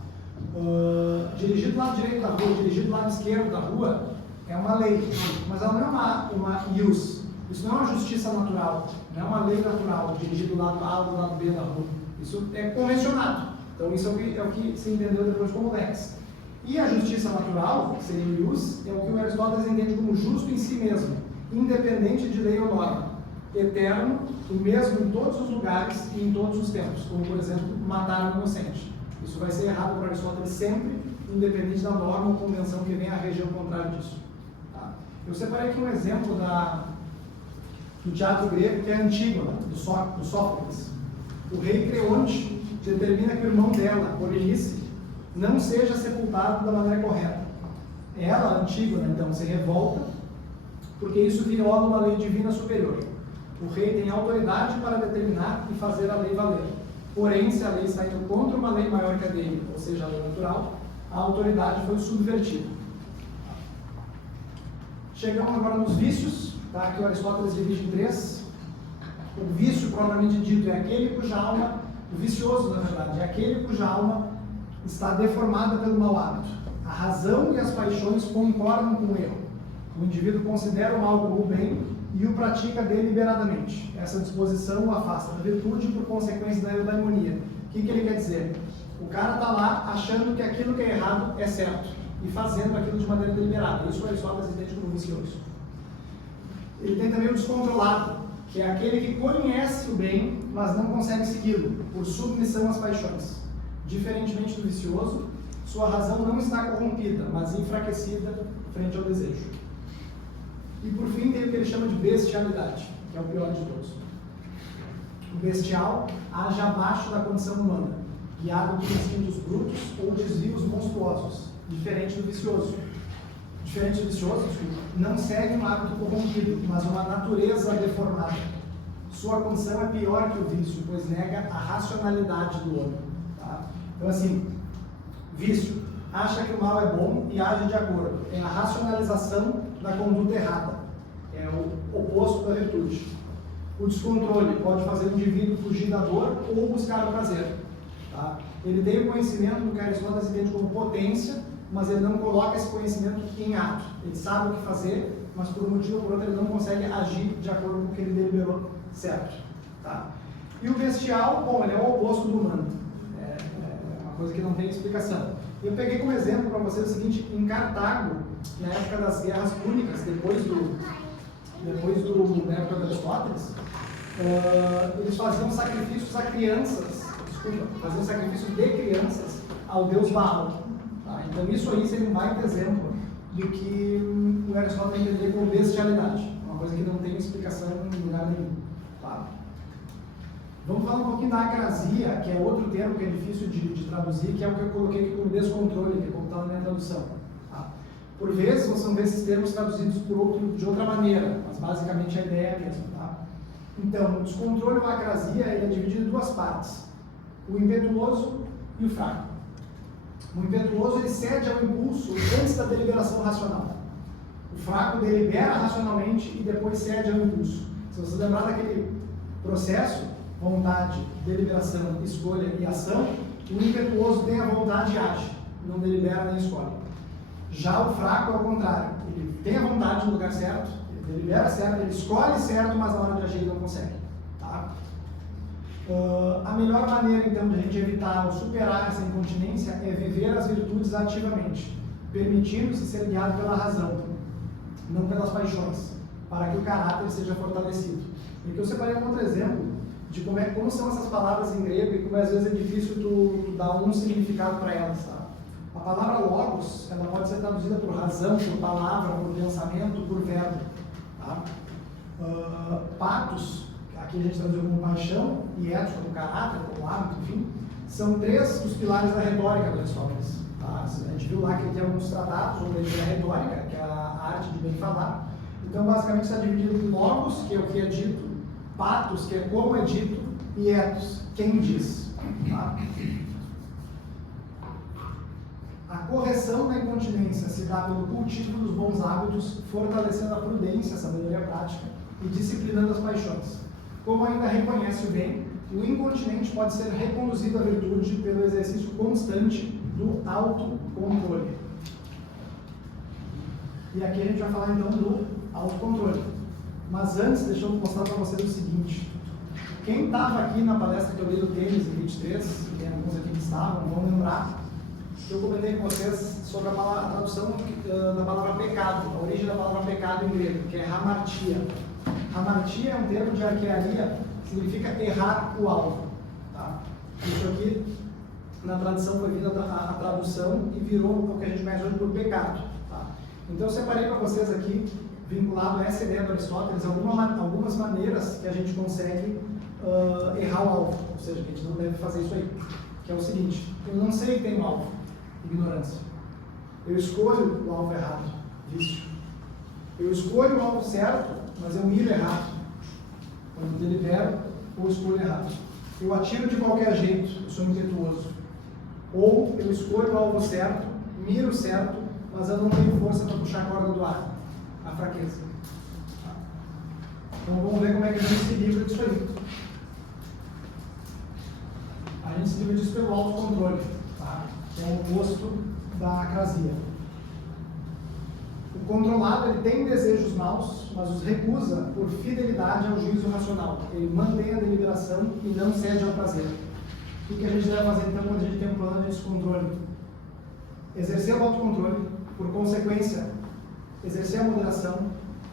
Dirigir do lado direito da rua, dirigir do lado esquerdo da rua é uma lei, mas ela não é uma ius. Isso não é uma justiça natural, não é uma lei natural, dirigir do lado A ou do lado B da rua. Isso é convencionado. Então isso é o que se entendeu depois como lex. E a justiça natural, que seria ius, é o que o Aristóteles entende como justo em si mesmo, independente de lei ou norma. eterno, o mesmo em todos os lugares e em todos os tempos, como, por exemplo, matar um inocente. Isso vai ser errado para Aristóteles sempre, independente da norma ou convenção que venha a reger o contrário disso. Tá? Eu separei aqui um exemplo do teatro grego, que é Antígona, do Sófocles. O rei Creonte determina que o irmão dela, Polinice, não seja sepultado da maneira correta. Ela, Antígona, então, se revolta, porque isso viola uma lei divina superior. O rei tem autoridade para determinar e fazer a lei valer. Porém, se a lei está indo contra uma lei maior que a dele, ou seja, a lei natural, a autoridade foi subvertida. Chegamos agora nos vícios, tá? Que o Aristóteles divide em 3. O vício, propriamente dito, é aquele cuja alma, o vicioso, na verdade, é aquele cuja alma está deformada pelo mau hábito. A razão e as paixões concordam com o erro. O indivíduo considera o mal como o bem e o pratica deliberadamente. Essa disposição o afasta da virtude por consequência da eudaimonia. O que ele quer dizer? O cara está lá achando que aquilo que é errado é certo e fazendo aquilo de maneira deliberada. Isso o Aristóteles entende como vicioso. Ele tem também o descontrolado, que é aquele que conhece o bem, mas não consegue segui-lo, por submissão às paixões. Diferentemente do vicioso, sua razão não está corrompida, mas enfraquecida frente ao desejo. E por fim tem o que ele chama de bestialidade, que é o pior de todos. O bestial age abaixo da condição humana, guiado por instintos brutos ou desvios monstruosos, diferente do vicioso. Diferente do vicioso, não segue um hábito corrompido, mas uma natureza deformada. Sua condição é pior que o vício, pois nega a racionalidade do homem. Tá? Então assim, vício, acha que o mal é bom e age de acordo. Tem a racionalização da conduta errada. É o oposto da virtude. O descontrole pode fazer o indivíduo fugir da dor ou buscar o prazer. Tá? Ele tem o conhecimento do que Aristóteles entende como potência, mas ele não coloca esse conhecimento em ato. Ele sabe o que fazer, mas por um motivo ou por outro ele não consegue agir de acordo com o que ele deliberou certo. Tá? E o bestial, bom, ele é o oposto do humano. É uma coisa que não tem explicação. Eu peguei como exemplo para vocês o seguinte: em Cartago, na época das guerras púnicas, depois da época de Aristóteles, eles faziam sacrifícios a crianças, faziam sacrifício de crianças ao deus Baal. Tá? Então isso aí seria um baita exemplo de que o Aristóteles entenderia como bestialidade, uma coisa que não tem explicação em lugar nenhum. Tá? Vamos falar um pouquinho da acrasia, que é outro termo que é difícil de traduzir, que é o que eu coloquei aqui como descontrole, que é como está na minha tradução. Tá? Por vezes, vocês vão ver esses termos traduzidos de outra maneira, mas basicamente a ideia é a mesma. Tá? Então, o descontrole ou a acrasia ele é dividido em duas partes: o impetuoso e o fraco. O impetuoso ele cede ao impulso antes da deliberação racional. O fraco delibera racionalmente e depois cede ao impulso. Se você lembrar daquele processo, vontade, deliberação, escolha e ação, o impetuoso tem a vontade e age, não delibera nem escolhe. Já o fraco é o contrário, ele tem a vontade no lugar certo, ele delibera certo, ele escolhe certo, mas na hora de agir ele não consegue. Tá? A melhor maneira então de a gente evitar ou superar essa incontinência é viver as virtudes ativamente, permitindo-se ser guiado pela razão, não pelas paixões, para que o caráter seja fortalecido. Então eu separei um outro exemplo de como são essas palavras em grego e como às vezes é difícil tu dar um significado para elas. Tá? A palavra logos, ela pode ser traduzida por razão, por palavra, por pensamento, por verbo. Tá? Patos, aqui a gente traduziu como paixão, e ethos como caráter, como hábito, enfim, são 3 dos pilares da retórica do Aristóteles. Tá? A gente viu lá que ele tem alguns tratados onde ele tem a retórica, que é a arte de bem falar. Então, basicamente, está dividido em logos, que é o que é dito, patos, que é como é dito, e ethos, quem diz. Tá? A correção da incontinência se dá pelo cultivo dos bons hábitos, fortalecendo a prudência, a sabedoria prática e disciplinando as paixões. Como ainda reconhece o bem, o incontinente pode ser reconduzido à virtude pelo exercício constante do autocontrole. E aqui a gente vai falar então do autocontrole. Mas antes, deixa eu mostrar para vocês o seguinte. Quem estava aqui na palestra que eu dei do tênis em 23, tem alguns aqui que estavam, vão lembrar, eu comentei com vocês sobre a tradução da palavra pecado, a origem da palavra pecado em grego, que é hamartia. Hamartia é um termo de arquearia, significa errar o alvo. Tá? Isso aqui, na tradição, foi vindo a tradução e virou o que a gente conhece hoje por pecado. Tá? Então, eu separei para vocês aqui, vinculado a essa ideia do Aristóteles, algumas maneiras que a gente consegue errar o alvo, ou seja, que a gente não deve fazer isso aí. Que é o seguinte: eu não sei que tem um alvo, ignorância. Eu escolho o alvo errado, vício. Eu escolho o alvo certo, mas eu miro errado. Quando delibero, ou escolho errado. Eu atiro de qualquer jeito, eu sou impetuoso. Ou eu escolho o alvo certo, miro certo, mas eu não tenho força para puxar a corda do ar. A fraqueza. Então vamos ver como é que a gente se livra disso aí. A gente se livra disso pelo autocontrole, tá? Que é o oposto da acrasia. O controlado, ele tem desejos maus, mas os recusa por fidelidade ao juízo racional. Ele mantém a deliberação e não cede ao prazer. O que a gente deve fazer então quando a gente tem um plano de descontrole? Exercer o autocontrole, por consequência, exercer a moderação,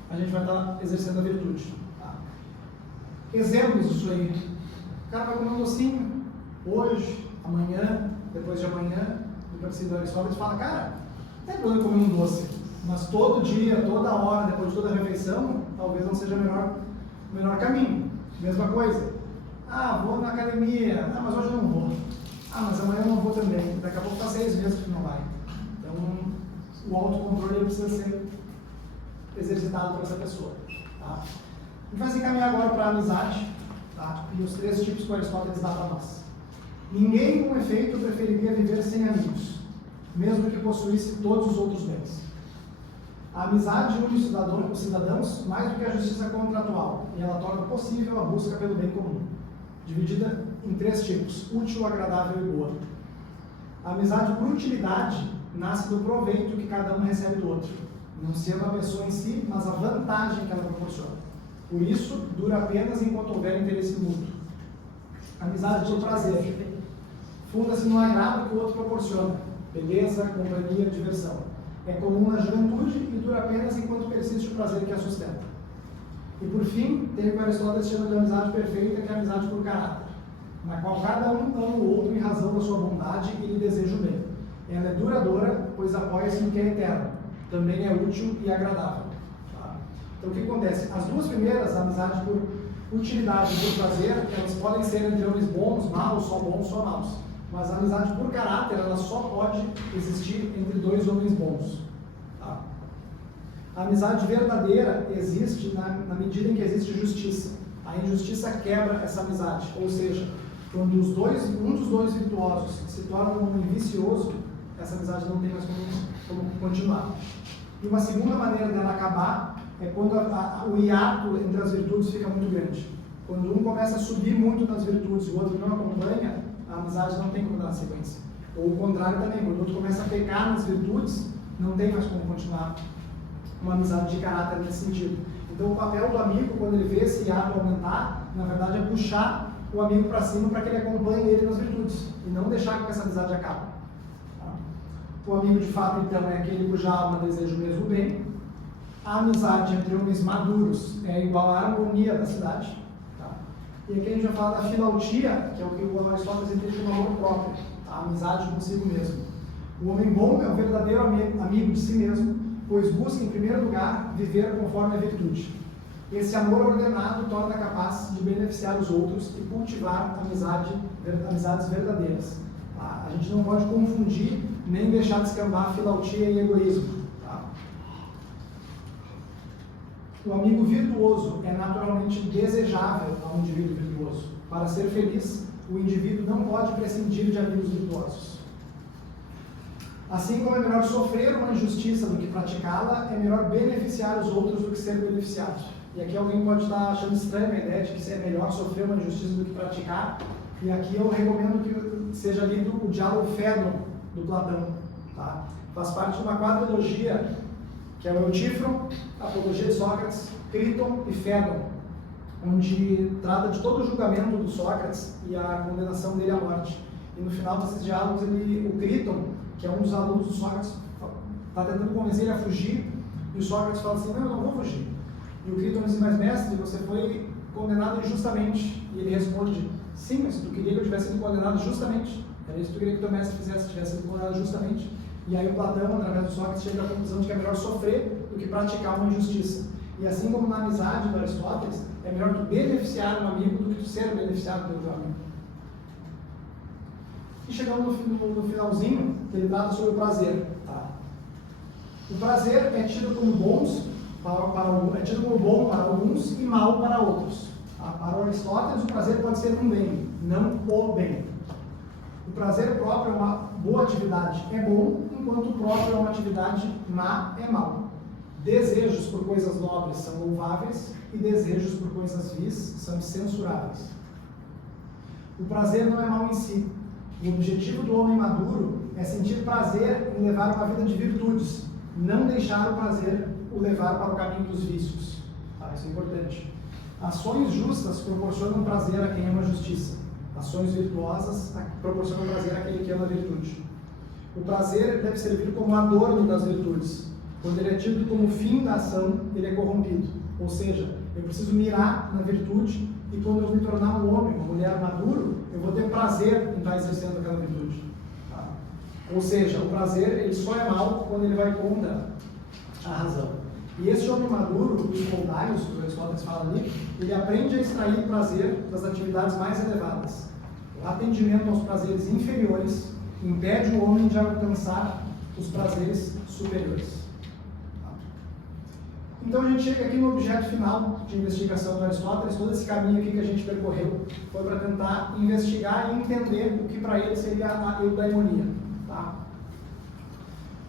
a gente vai estar exercendo a virtude. Tá? Exemplos disso aí. O cara vai comer um docinho, hoje, amanhã, depois de amanhã, no princípio do Aristóteles, fala, cara, não tem problema comer um doce, mas todo dia, toda hora, depois de toda a refeição, talvez não seja o melhor caminho. Mesma coisa. Ah, vou na academia, mas hoje eu não vou. Ah, mas amanhã eu não vou também. Daqui a pouco está 6 meses que não vai. Então, o autocontrole precisa ser exercitado por essa pessoa. Tá? A gente vai se encaminhar agora para a amizade, tá? E os 3 tipos que o Aristóteles dá para nós. Ninguém, com efeito, preferiria viver sem amigos, mesmo que possuísse todos os outros bens. A amizade une os cidadãos mais do que a justiça contratual, e ela torna possível a busca pelo bem comum, dividida em 3 tipos: útil, agradável e boa. A amizade por utilidade nasce do proveito que cada um recebe do outro, não sendo a pessoa em si, mas a vantagem que ela proporciona. Por isso, dura apenas enquanto houver interesse mútuo. A amizade por prazer funda-se no agrado que o outro proporciona, beleza, companhia, diversão. É comum na juventude e dura apenas enquanto persiste o prazer que a sustenta. E por fim, tem o que Aristóteles chama de amizade perfeita, que é a amizade por caráter, na qual cada um ama o outro em razão da sua bondade e lhe deseja o bem. Ela é duradoura, pois apoia-se no que é eterno. Também é útil e agradável. Tá? Então o que acontece? As 2 primeiras, a amizade por utilidade e por prazer, elas podem ser entre homens bons, maus, só maus. Mas a amizade por caráter, ela só pode existir entre 2 homens bons. Tá? A amizade verdadeira existe na medida em que existe justiça. A injustiça quebra essa amizade. Ou seja, quando um dos dois virtuosos se torna um homem vicioso, essa amizade não tem mais como continuar. E uma segunda maneira dela acabar é quando o hiato entre as virtudes fica muito grande. Quando um começa a subir muito nas virtudes e o outro não acompanha, a amizade não tem como dar sequência. Ou o contrário também, quando o outro começa a pecar nas virtudes, não tem mais como continuar uma amizade de caráter nesse sentido. Então o papel do amigo, quando ele vê esse hiato aumentar, na verdade é puxar o amigo para cima para que ele acompanhe ele nas virtudes, e não deixar que essa amizade acabe. Tá? O amigo de fato, então, é aquele cuja alma deseja o mesmo bem. A amizade entre homens maduros é igual à harmonia da cidade. E aqui a gente vai falar da filautia, que é o que o Aristóteles entende como amor próprio, a amizade consigo mesmo. O homem bom é o verdadeiro amigo de si mesmo, pois busca em primeiro lugar viver conforme a virtude. Esse amor ordenado torna capaz de beneficiar os outros e cultivar amizades verdadeiras. Tá? A gente não pode confundir nem deixar descambar filautia e egoísmo. Tá? O amigo virtuoso é naturalmente desejável a um indivíduo virtuoso. Para ser feliz, o indivíduo não pode prescindir de amigos virtuosos. Assim como é melhor sofrer uma injustiça do que praticá-la, é melhor beneficiar os outros do que ser beneficiado. E aqui alguém pode estar achando estranha a ideia de que é melhor sofrer uma injustiça do que praticar. E aqui eu recomendo que seja lido o Diálogo Fédon, do Platão. Tá? Faz parte de uma quadrilogia, que é o Eutífron, a Apologia de Sócrates, Críton e Fédon, onde trata de todo o julgamento do Sócrates e a condenação dele à morte. E no final desses diálogos, o Críton, que é um dos alunos do Sócrates, está tentando convencer ele a fugir, e o Sócrates fala assim: não, eu não vou fugir. E o Críton diz, mas mestre, você foi condenado injustamente. E ele responde, sim, mas tu queria que eu tivesse sido condenado justamente. Era isso que tu queria que o teu mestre fizesse, tivesse sido condenado justamente. E aí o Platão, através do Sócrates, chega à conclusão de que é melhor sofrer do que praticar uma injustiça. E assim como na amizade do Aristóteles, é melhor tu beneficiar um amigo do que tu ser beneficiado pelo teu amigo. E chegamos no finalzinho, que ele trata sobre o prazer. Tá? O prazer é tido como bons é tido como bom para alguns e mal para outros. Tá? Para Aristóteles, o prazer pode ser um bem, não o bem. O prazer próprio é uma boa atividade, é bom, enquanto o próprio é uma atividade má, é mal. Desejos por coisas nobres são louváveis e desejos por coisas vis são censuráveis. O prazer não é mal em si. O objetivo do homem maduro é sentir prazer em levar uma vida de virtudes, não deixar o prazer o levar para o caminho dos vícios. Tá? Isso é importante. Ações justas proporcionam prazer a quem ama a justiça. Ações virtuosas proporcionam prazer àquele que ama a virtude. O prazer deve servir como adorno das virtudes. Quando ele é tido como fim da ação, ele é corrompido. Ou seja, eu preciso mirar na virtude e quando eu me tornar um homem, uma mulher maduro, eu vou ter prazer em estar exercendo aquela virtude. Tá? Ou seja, o prazer ele só é mal quando ele vai contra a razão. E esse homem maduro, os Koldaios, que o Aristóteles fala ali, ele aprende a extrair prazer das atividades mais elevadas. O atendimento aos prazeres inferiores impede o homem de alcançar os prazeres superiores. Então a gente chega aqui no objeto final de investigação do Aristóteles. Todo esse caminho aqui que a gente percorreu foi para tentar investigar e entender o que para ele seria a eudaimonia. Tá?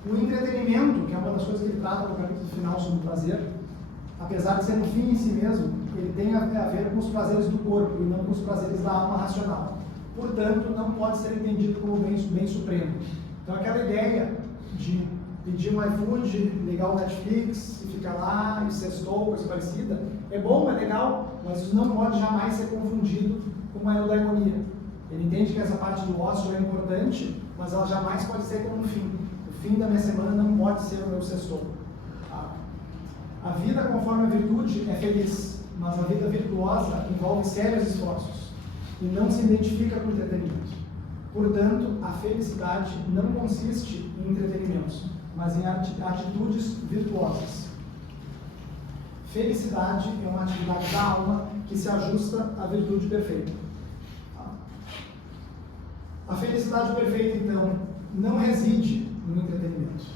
O entretenimento, que é uma das coisas que ele trata no capítulo final sobre o prazer, apesar de ser um fim em si mesmo, ele tem a ver com os prazeres do corpo e não com os prazeres da alma racional. Portanto, não pode ser entendido como bem supremo. Então aquela ideia de pedir um iFood, ligar o Netflix e ficar lá e sextou, coisa parecida, é bom, é legal, mas isso não pode jamais ser confundido com uma eudaimonia. Ele entende que essa parte do ócio é importante, mas ela jamais pode ser como um fim. O fim da minha semana não pode ser o meu sextou. Tá? A vida conforme a virtude é feliz, mas a vida virtuosa envolve sérios esforços e não se identifica com entretenimento. Portanto, a felicidade não consiste em entretenimentos, mas em atitudes virtuosas. Felicidade é uma atividade da alma que se ajusta à virtude perfeita. A felicidade perfeita, então, não reside no entretenimento.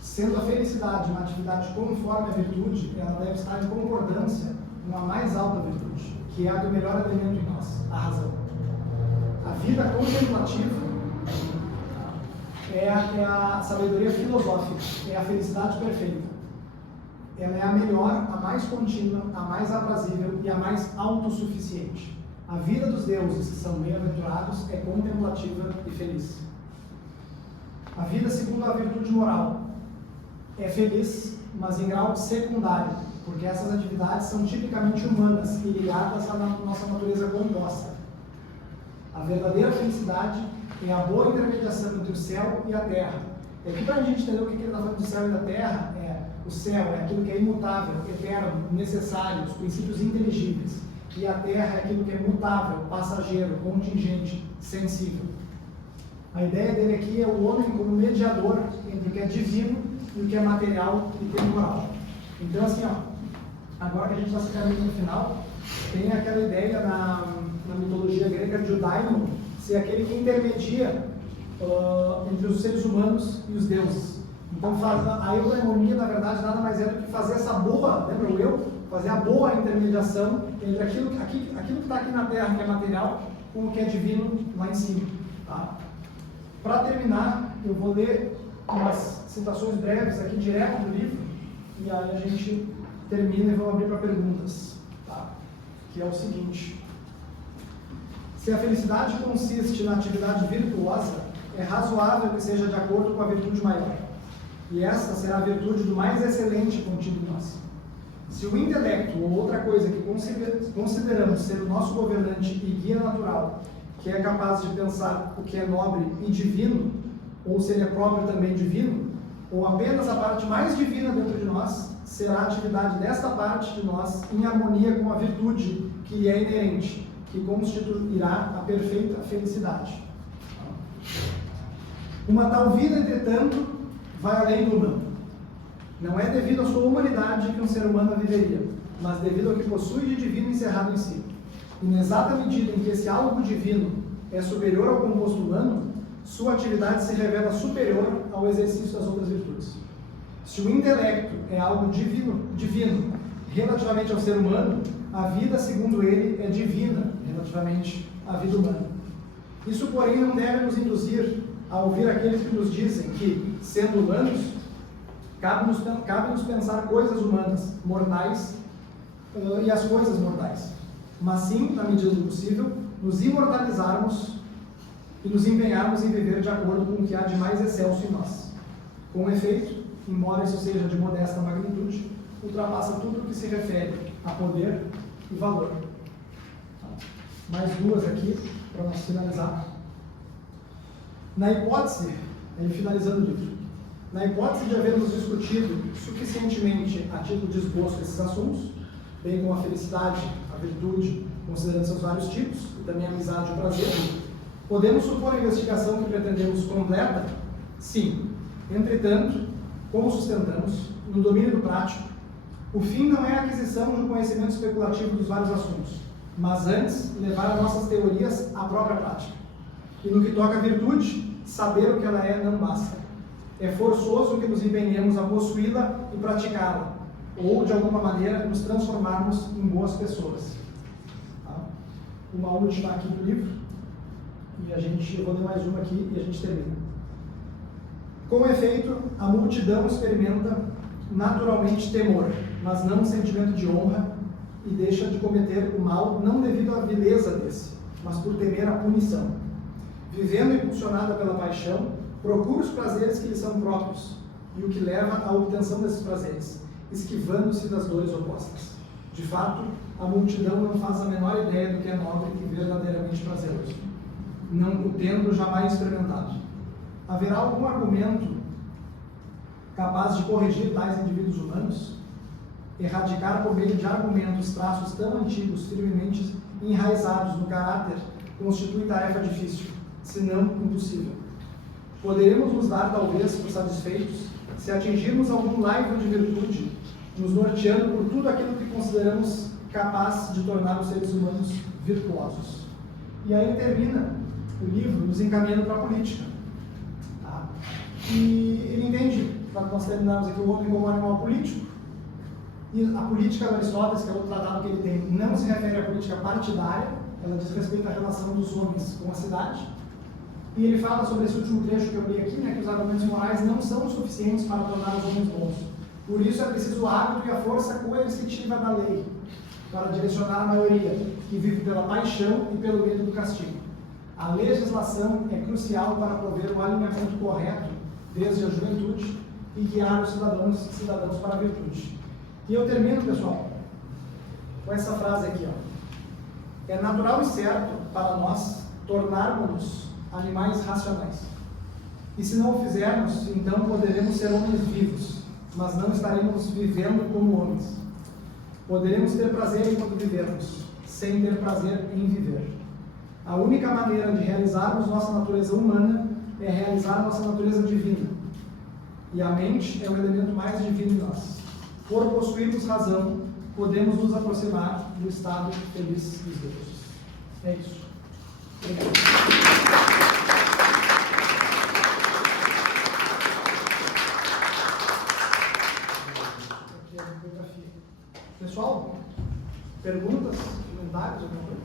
Sendo a felicidade uma atividade conforme a virtude, ela deve estar em concordância com a mais alta virtude, que é a do melhor elemento em nós, a razão. A vida contemplativa é a sabedoria filosófica, é a felicidade perfeita. Ela é a melhor, a mais contínua, a mais aprazível e a mais autossuficiente. A vida dos deuses, que são bem-aventurados, é contemplativa e feliz. A vida segundo a virtude moral é feliz, mas em grau secundário, porque essas atividades são tipicamente humanas e ligadas à nossa natureza composta. A verdadeira felicidade é a boa intermediação entre o céu e a terra. E aqui, para a gente entender o que ele está falando do céu e da terra, o céu é aquilo que é imutável, eterno, necessário, os princípios inteligíveis. E a terra é aquilo que é mutável, passageiro, contingente, sensível. A ideia dele aqui é o homem como mediador entre o que é divino e o que é material e temporal. Então, assim, agora que a gente está se caminhando no final, tem aquela ideia na mitologia grega de Eudaimon ser aquele que intermedia entre os seres humanos e os deuses. Então, a eudaimonia, na verdade, nada mais é do que fazer essa boa, lembra o eu? Fazer a boa intermediação entre aquilo que está aqui na Terra, que é material, com o que é divino lá em cima. Tá? Para terminar, eu vou ler umas citações breves aqui direto do livro, e aí a gente termina e vamos abrir para perguntas. Tá? Que é o seguinte: se a felicidade consiste na atividade virtuosa, é razoável que seja de acordo com a virtude maior. E esta será a virtude do mais excelente contido em nós. Se o intelecto ou outra coisa que consideramos ser o nosso governante e guia natural, que é capaz de pensar o que é nobre e divino, ou se ele é próprio também divino, ou apenas a parte mais divina dentro de nós, será a atividade desta parte de nós em harmonia com a virtude que lhe é inerente, que constituirá a perfeita felicidade. Uma tal vida, entretanto, vai além do humano. Não é devido à sua humanidade que um ser humano viveria, mas devido ao que possui de divino encerrado em si. E na exata medida em que esse algo divino é superior ao composto humano, sua atividade se revela superior ao exercício das outras virtudes. Se o intelecto é algo divino relativamente ao ser humano, a vida, segundo ele, é divina relativamente à vida humana. Isso, porém, não deve nos induzir a ouvir aqueles que nos dizem que, sendo humanos, cabe-nos pensar coisas humanas, mortais, e as coisas mortais, mas sim, na medida do possível, nos imortalizarmos e nos empenharmos em viver de acordo com o que há de mais excelso em nós. Com efeito, embora isso seja de modesta magnitude, ultrapassa tudo o que se refere a poder e valor. Mais duas aqui, para nós finalizar. Na hipótese, ele finalizando o livro, na hipótese de havermos discutido suficientemente a título de esboço esses assuntos, bem como a felicidade, a virtude, considerando seus vários tipos, e também a amizade e o prazer, podemos supor a investigação que pretendemos completa? Sim. Entretanto, como sustentamos, no domínio do prático, o fim não é a aquisição de um conhecimento especulativo dos vários assuntos, mas antes levar as nossas teorias à própria prática. E no que toca à virtude, saber o que ela é não basta. É forçoso que nos empenhemos a possuí-la e praticá-la, ou, de alguma maneira, nos transformarmos em boas pessoas. Tá? Uma última aqui do livro, e eu vou ler mais uma aqui e a gente termina. Com efeito, a multidão experimenta naturalmente temor, mas não um sentimento de honra, e deixa de cometer o mal não devido à vileza desse, mas por temer a punição. Vivendo impulsionada pela paixão, procura os prazeres que lhe são próprios, e o que leva à obtenção desses prazeres, esquivando-se das dores opostas. De fato, a multidão não faz a menor ideia do que é nobre e verdadeiramente prazeroso, não o tendo jamais experimentado. Haverá algum argumento capaz de corrigir tais indivíduos humanos? Erradicar por meio de argumentos traços tão antigos, firmemente enraizados no caráter, constitui tarefa difícil, se não impossível. Poderemos nos dar, talvez, por satisfeitos, se atingirmos algum laivo de virtude, nos norteando por tudo aquilo que consideramos capaz de tornar os seres humanos virtuosos. E aí ele termina o livro nos encaminhando para a política. Tá? E ele entende, para nós terminarmos aqui, o homem como animal político. E a política do Aristóteles, que é outro tratado que ele tem, não se refere à política partidária, ela diz respeito à relação dos homens com a cidade. E ele fala sobre esse último trecho que eu li aqui, que os argumentos morais não são suficientes para tornar os homens bons. Por isso é preciso o hábito e a força coercitiva da lei, para direcionar a maioria, que vive pela paixão e pelo medo do castigo. A legislação é crucial para prover o alinhamento correto desde a juventude e guiar os cidadãos para a virtude. E eu termino, pessoal, com essa frase aqui. É natural e certo para nós tornarmos-nos animais racionais. E se não o fizermos, então poderemos ser homens vivos, mas não estaremos vivendo como homens. Poderemos ter prazer enquanto vivermos, sem ter prazer em viver. A única maneira de realizarmos nossa natureza humana é realizar nossa natureza divina. E a mente é o elemento mais divino em nós. Por possuirmos razão, podemos nos aproximar do estado feliz dos deuses. É isso. Obrigado. Aqui é a bibliografia. Pessoal, perguntas, comentários, alguma coisa?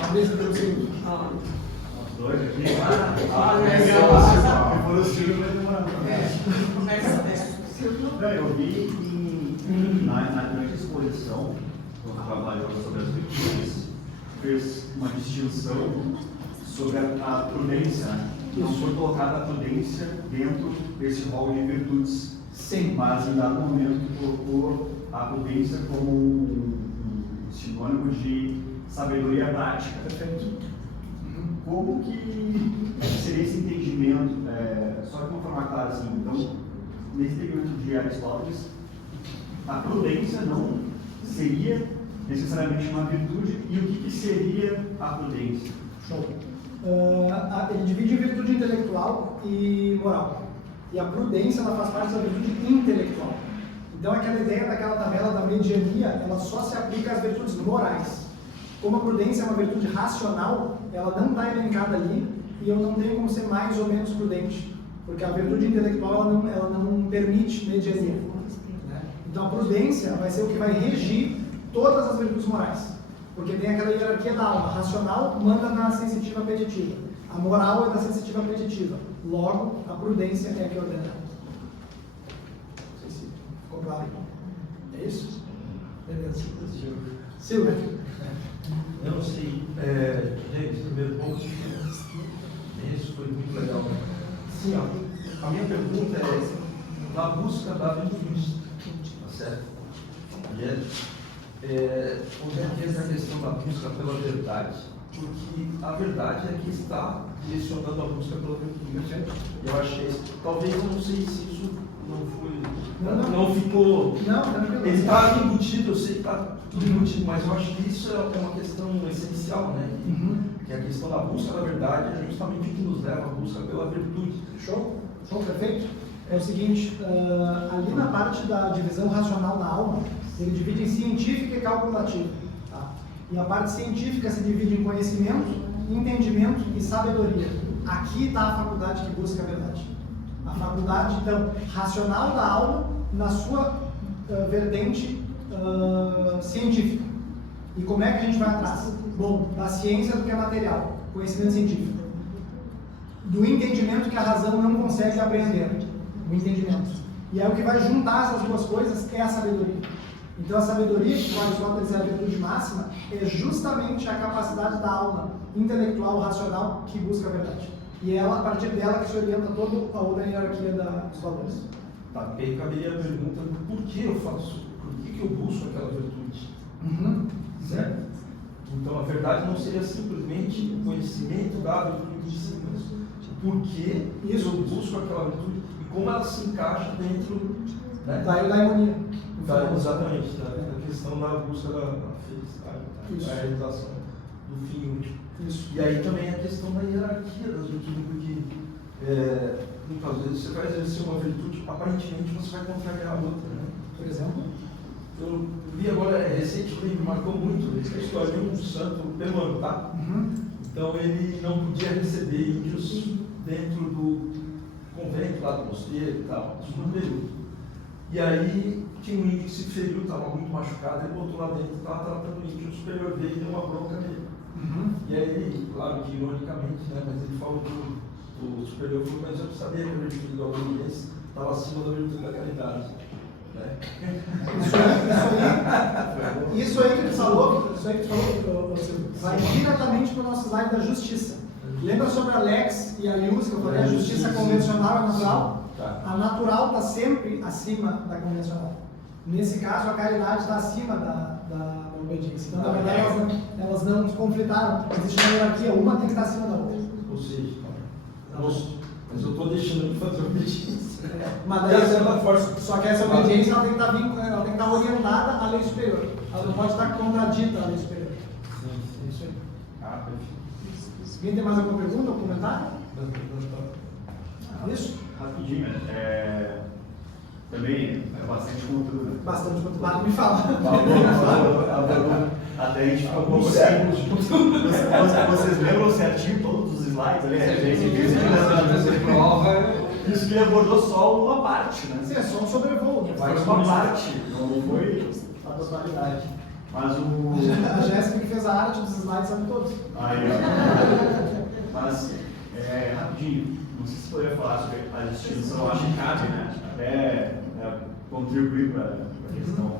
Fabrício, pelo segundo. Os dois aqui. Eu vi na exposição, quando trabalhou sobre as virtudes, fez uma distinção sobre a prudência. Não foi colocada a prudência dentro desse rol de virtudes. Sim. Mas em dado momento colocou a prudência como um sinônimo de sabedoria prática. Perfeito. Como que seria esse entendimento assim. Então, nesse segmento de Aristóteles, a prudência não seria necessariamente uma virtude, e o que seria a prudência? Show. Ele divide em virtude intelectual e moral. E a prudência ela faz parte da virtude intelectual. Então aquela ideia daquela tabela da mediania, ela só se aplica às virtudes morais. Como a prudência é uma virtude racional, ela não está elencada ali e eu não tenho como ser mais ou menos prudente, porque a virtude intelectual ela não permite mediania. Né? Então a prudência vai ser o que vai regir todas as virtudes morais. Porque tem aquela hierarquia da alma. A racional manda na sensitiva apetitiva. A moral é da sensitiva apetitiva. Logo, a prudência é a que ordena. Não sei se ficou claro. É isso? Beleza. Silvio. Eu não sei. Gente, primeiro ponto. Isso foi muito legal. Sim, ó, a minha pergunta é na busca da virtude. Tá certo? Onde é que entra a questão da busca pela verdade? Porque a verdade é que está direcionando a busca pela virtude. Eu achei isso. Talvez eu não sei se isso não foi. Não ficou. Não, ele está embutido, eu sei que está tudo embutido, mas eu acho que isso é uma questão essencial, né? Que a questão da busca da verdade é justamente o que nos leva à busca pela virtude. Show? Show, perfeito. É o seguinte, ali na parte da divisão racional da alma, ele divide em científica e calculativa. Tá? E a parte científica se divide em conhecimento, entendimento e sabedoria. Aqui está a faculdade que busca a verdade. A faculdade, então, racional da alma na sua vertente científica. E como é que a gente vai atrás? Bom, da ciência do que é material, conhecimento científico. Do entendimento que a razão não consegue apreender. O entendimento. E aí o que vai juntar essas duas coisas é a sabedoria. Então a sabedoria, que o Aristóteles é a virtude máxima, é justamente a capacidade da alma intelectual, racional, que busca a verdade. E é ela, a partir dela, que se orienta toda a outra hierarquia dos valores. Tá, e aí caberia a pergunta, por que eu faço, por que eu busco aquela virtude? Certo? Então a verdade não seria simplesmente o conhecimento da virtude de si, mas por que eu busco aquela virtude e como ela se encaixa dentro, né? Da eudaimonia. Exatamente, da questão da busca da felicidade, da realização do fim último. Isso. E aí também a questão da hierarquia das virtudes, porque muitas vezes você vai exercer uma virtude, aparentemente você vai contrariar a outra, né? Por exemplo? Eu vi agora, recentemente, me marcou muito a história de um santo peruano, tá? Então ele não podia receber índios dentro do convento lá do mosteiro e tal, no período. E aí tinha um índio que se feriu, estava muito machucado, ele botou lá dentro, estava tratando o índio, o superior dele deu uma bronca nele. E aí ele, claro que ironicamente, né, mas ele falou que o superior falou, mas eu sabia que a virtude da obediência estava acima da virtude da caridade. Né? Isso aí que tu falou, vai diretamente para o nosso slide da justiça. Lembra sobre a lex e a ius, que eu falei, a justiça convencional e natural? A natural está sempre acima da convencional. Nesse caso, a caridade está acima da obediência. Então, na verdade, elas não conflitaram. Existe uma hierarquia, uma tem que estar acima da outra. Ou seja, mas eu estou deixando de fazer obediência. Mas daí, só que essa obediência ela tem que estar orientada à lei superior. Ela não pode estar contradita à lei superior. Sim, isso aí. Perfeito. Alguém tem mais alguma pergunta ou comentário? Isso? Rapidinho, também é bastante conteúdo. Bastante conteúdo, me fala. Até a gente ficou um pouco séculos. Vocês lembram certinho todos os slides ali? Isso que ele abordou só uma parte, né? Sim, é só um sobrevoo. Né? Foi uma parte, não foi a totalidade. Mas a Jéssica que fez a arte dos slides sabe todos. Aí, ó. Mas, rapidinho, não sei se poderia falar sobre a distinção, acho que cabe, né? Até contribuir para a questão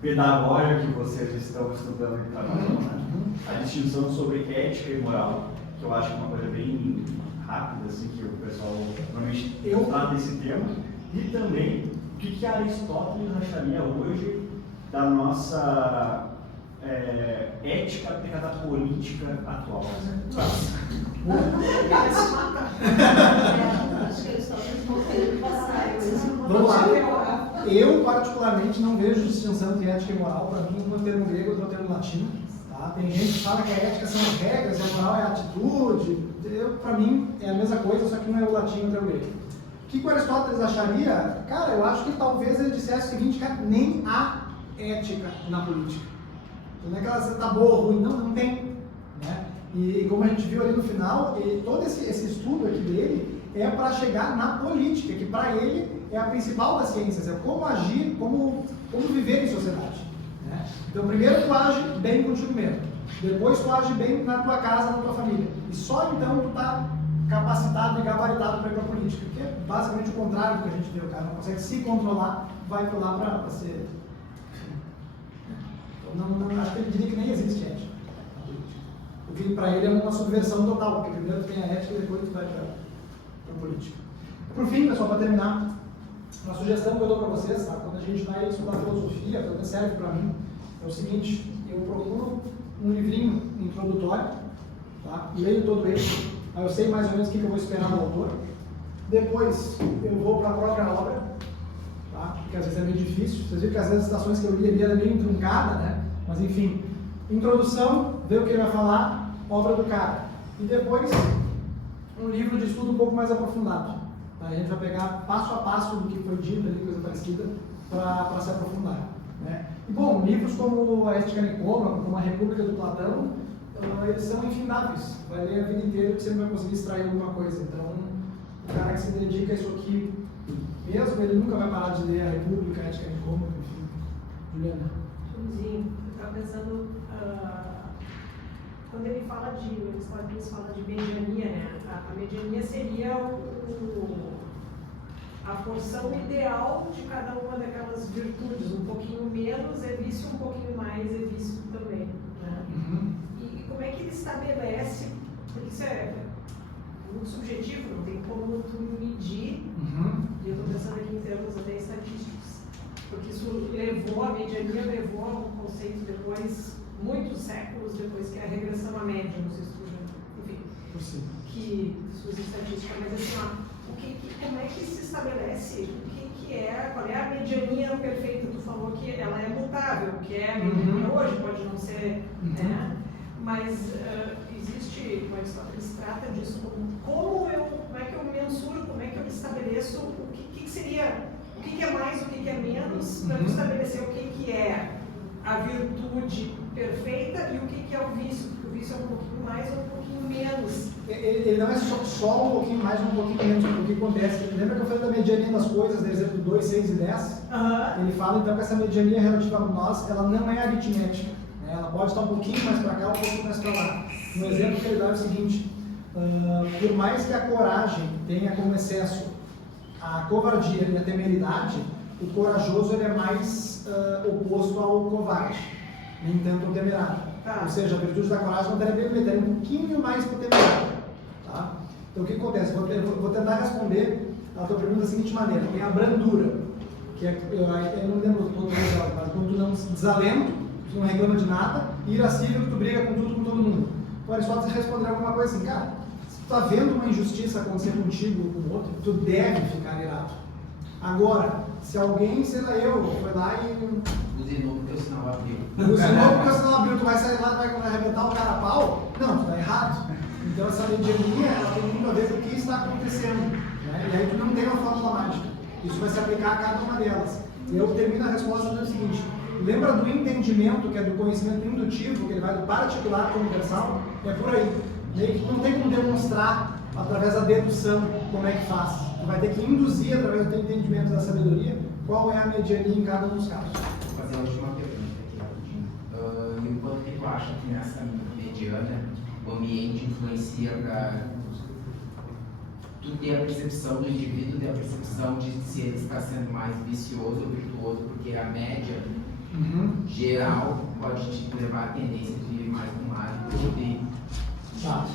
pedagógica que vocês estão estudando em Carnaval, né? A distinção sobre ética e moral, que eu acho que é uma coisa bem rápida, assim, que o pessoal normalmente trata desse tema. E também, o que Aristóteles acharia hoje da nossa ética da política atual? Acho que eles estão respondendo. Vamos lá. Eu, particularmente, não vejo distinção entre ética e moral. Para mim, um é termo grego, outro é termo latino. Tá? Tem gente que fala que a ética são as regras, a moral é a atitude. Para mim, é a mesma coisa, só que um é o latino e outro é o grego. O que o Aristóteles acharia? Cara, eu acho que talvez ele dissesse o seguinte, cara, nem há ética na política. Não é que ela está boa ou ruim, não tem. Né? E como a gente viu ali no final, todo esse estudo aqui dele é para chegar na política, que para ele é a principal das ciências, é como agir, como viver em sociedade. Né? Então, primeiro tu age bem contigo mesmo, depois tu age bem na tua casa, na tua família, e só então tu está capacitado e gabaritado para ir para a política, que é basicamente o contrário do que a gente vê, o cara não consegue se controlar, vai por lá para ser... Então, acho que ele diria que nem existe ética na política, porque para ele é uma subversão total, porque primeiro tu tem a ética e depois tu vai para a política. Por fim, pessoal, para terminar, uma sugestão que eu dou para vocês, tá? Quando a gente vai estudar filosofia, pelo menos serve para mim, é o seguinte, eu procuro um livrinho introdutório, tá? Leio todo ele, aí eu sei mais ou menos o que eu vou esperar do autor, depois eu vou para a própria obra, tá? Porque às vezes é meio difícil, vocês viram que as citações que eu li ali era meio truncada, né? Mas enfim, introdução, ver o que ele vai falar, obra do cara, e depois um livro de estudo um pouco mais aprofundado. Tá? A gente vai pegar passo a passo do que foi dito ali, coisa parecida, para se aprofundar. Né? E bom, livros como a Ética Nicômaco, como a República do Platão, eles são infindáveis. Vai ler a vida inteira e você não vai conseguir extrair alguma coisa. Então, o cara que se dedica a isso aqui mesmo, ele nunca vai parar de ler a República, a Ética Nicômaco, enfim. Juliana? Joãozinho, eu estava pensando, quando ele fala Aristóteles fala de mediania, né? A mediania seria a porção ideal de cada uma daquelas virtudes, um pouquinho menos é vício, um pouquinho mais é vício também. Né? Uhum. E como é que ele estabelece, porque isso é muito subjetivo, não tem como tu medir, e eu estou pensando aqui em termos até estatísticos, porque isso a mediania levou a um conceito depois, muitos séculos depois, que é a regressão à média nos estudos, enfim, que suas estatísticas, mas assim, como é que se estabelece qual é a mediania perfeita? Tu falou que ela é mutável, que é a mediania hoje, pode não ser, né? Mas existe, o Aristóteles trata disso como é que eu mensuro, como é que eu estabeleço o que seria, o que é mais, o que é menos, para estabelecer o que é a virtude perfeita e o que é o vício, porque o vício é um pouquinho mais ou um pouquinho menos. Ele não é só um pouquinho mais ou um pouquinho menos, porque o que acontece? Lembra que eu falei da mediania das coisas, do exemplo 2, 6 e 10? Ele fala então que essa mediania relativa a nós, ela não é aritmética. Né? Ela pode estar um pouquinho mais para cá, um pouquinho mais para lá. Um exemplo que ele dá é o seguinte, por mais que a coragem tenha como excesso a covardia e a temeridade, o corajoso ele é mais oposto ao covarde, nem tanto ao temerário. Ou seja, a virtude da coragem não teria bem, um pouquinho mais para o temerário. Tá? Então o que acontece? Vou tentar responder a tua pergunta da seguinte maneira: tem a brandura, que é, eu não lembro todo o mas quando tu não desalento, tu não reclama de nada, e irascível, tu briga com tudo, com todo mundo. O Aristóteles respondeu alguma coisa assim, cara, se tu está vendo uma injustiça acontecer contigo ou com o outro, tu deve ficar irado. Agora, se alguém, sei lá, foi lá e... Buzinou porque o sinal abriu. Buzinou porque o sinal abriu, tu vai sair lá, vai arrebentar o cara a pau? Não, tu está errado. Então essa mediania, ela tem muito a ver com o que está acontecendo. Né? E aí tu não tem uma fórmula mágica. Isso vai se aplicar a cada uma delas. E eu termino a resposta dizendo o seguinte, lembra do entendimento, que é do conhecimento indutivo, que ele vai do particular para o universal? É por aí. Meio que não tem como demonstrar através da dedução como é que faz. Tu vai ter que induzir através do teu entendimento da sabedoria qual é a mediania em cada um dos casos. Vou fazer a última pergunta aqui rapidinho. E o quanto que tu acha que nessa mediana o ambiente influencia para tu ter a percepção do indivíduo, ter a percepção de se ele está sendo mais vicioso ou virtuoso, porque a média geral pode te levar à tendência de ir mais para um lado e Tá.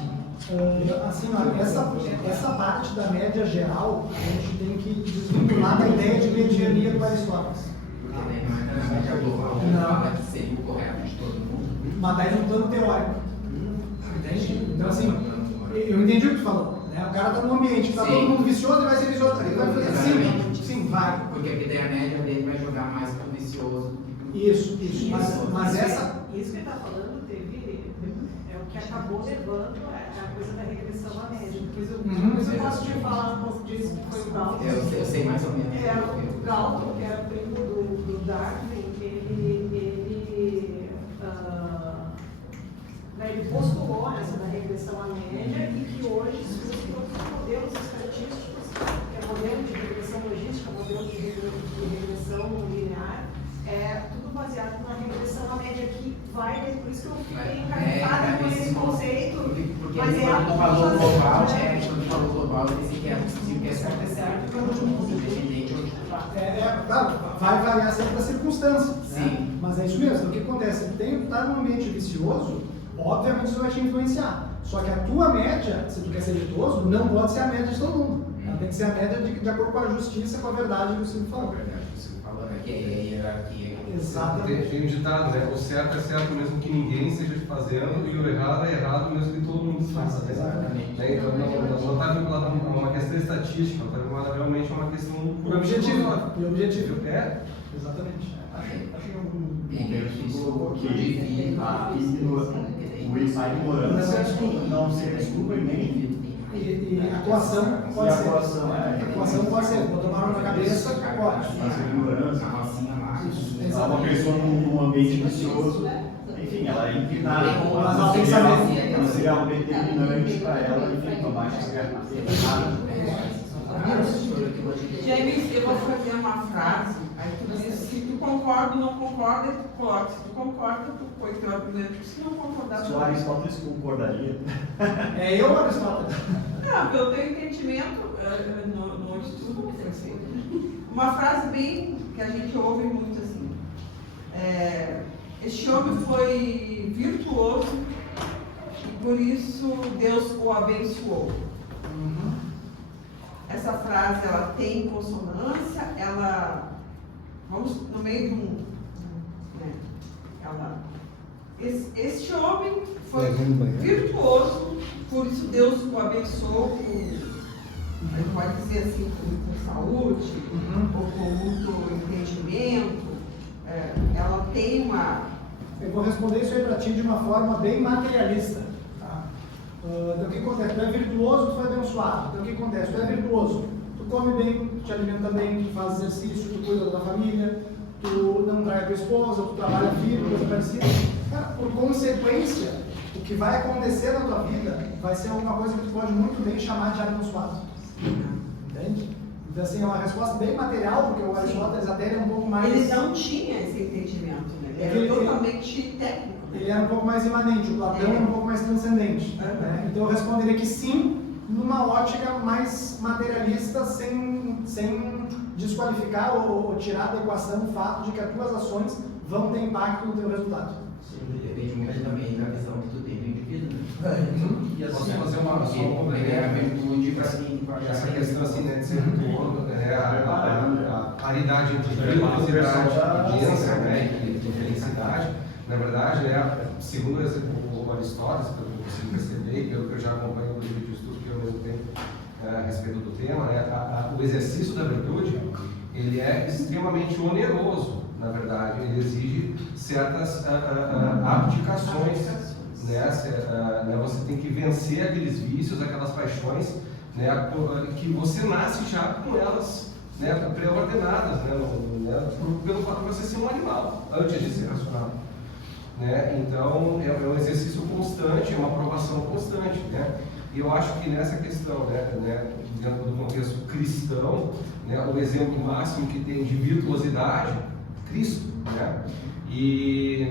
Assim, olha, essa parte da média geral, a gente tem que desvincular da ideia de mediania do Aristóteles. porque daí não entra na média global, fala que seria o correto de todo mundo. Mas daí no plano teórico. Entende? Então, assim, eu entendi o que tu falou. Né? O cara está num ambiente que está todo mundo vicioso, ele vai ser vicioso. Ele vai fazer sim, vai. Porque daí a média dele vai jogar mais pro vicioso do que pro Isso. Mas Isso essa... Isso que ele está falando é o que acabou levando a coisa da regressão à média. Depois eu posso te falar um pouco disso, que foi o Galton. Eu sei mais ou menos. O Galton, que era primo do Darwin, ele postulou essa da regressão à média e que hoje se usa todos os modelos estatísticos, que é modelo de regressão logística, modelo de regressão linear, é tudo baseado na regressão à média que vai, por isso que eu fiquei encarregada com esse conceito. Porque mas é quando a falou pontuação, global, né? quando falou global, eu disse que é certo, é certo, independente onde tu tá. Claro, vai variar sempre da circunstância. Sim. Né? Mas é isso mesmo. Então, o que acontece? Tá num ambiente vicioso, obviamente isso vai te influenciar. Só que a tua média, se tu quer ser virtuoso, não pode ser a média de todo mundo. Ela tem que ser a média de acordo com a justiça, com a verdade que o Silvio falou. Verdade, o Silvio falou, né? Que é a hierarquia. Exatamente. Tem um ditado, né? O certo é certo mesmo que ninguém esteja fazendo, e o errado é errado mesmo que todo mundo faça. Exatamente. Né? Então não está vinculado a uma questão estatística, está vinculado realmente a uma questão Objetivo. E objetivo. É? Exatamente. A ignorância não seria desculpa e nem. E a atuação pode ser. A atuação pode ser. Vou tomar uma na cabeça, pode. Mas a ignorância. Uma pessoa num ambiente vicioso, enfim, ela é inclinada. Mas ela tem que saber. Ela seria algo determinante para ela, enfim, tomar essa errada. James, eu vou fazer uma frase, aí tu diz se tu concorda ou não concorda, tu coloca. Se tu concorda, tu põe teu argumento. Se não concordar, Se o Aristóteles concordaria. É eu ou Aristóteles? Não, pelo teu entendimento, no estudo foi feito. Uma frase bem que a gente ouve muito assim. Este homem foi virtuoso e por isso Deus o abençoou. Essa frase, ela tem consonância, ela, vamos no meio de este homem foi virtuoso, por isso Deus o abençoou com, pode dizer assim, com saúde, ou com muito entendimento. Ela tem uma... Eu vou responder isso aí para ti de uma forma bem materialista. Então o que acontece? Tu é virtuoso, tu foi abençoado. Então o que acontece? Tu é virtuoso, tu come bem, tu te alimenta bem, tu faz exercício, tu cuida da tua família, tu não trai a tua esposa, tu trabalha firme, coisa parecida. Cara, por consequência, o que vai acontecer na tua vida vai ser alguma coisa que tu pode muito bem chamar de abençoado. Entende? Então assim, é uma resposta bem material, porque o Aristóteles até ele é um pouco mais... Ele não tinha esse entendimento, né? Ele era totalmente técnico. Ele era um pouco mais imanente, o Platão era um pouco mais transcendente. Né? Então eu responderia que sim, numa ótica mais materialista, sem desqualificar ou tirar da equação o fato de que as tuas ações vão ter impacto no teu resultado. Sim, depende muito também da visão que tu tem do indivíduo, né? E assim, fazer uma a virtude para mim. essa questão assim, né, de ser virtuoso, a paridade entre virtuosidade, audiência, né, e felicidade. Na verdade, segundo o Aristóteles, pelo que eu consigo perceber, e pelo que eu já acompanho no livro de estudo que eu mesmo tenho a respeito do tema, o exercício da virtude, ele é extremamente oneroso, na verdade, ele exige certas abdicações, né? Você tem que vencer aqueles vícios, aquelas paixões, né, que você nasce já com elas, né, pré-ordenadas, pelo fato de você ser um animal, antes de ser racional. Né? Então, é um exercício constante, é uma aprovação constante. Né? E eu acho que nessa questão, dentro do contexto cristão, o exemplo máximo que tem de virtuosidade, Cristo. Né? E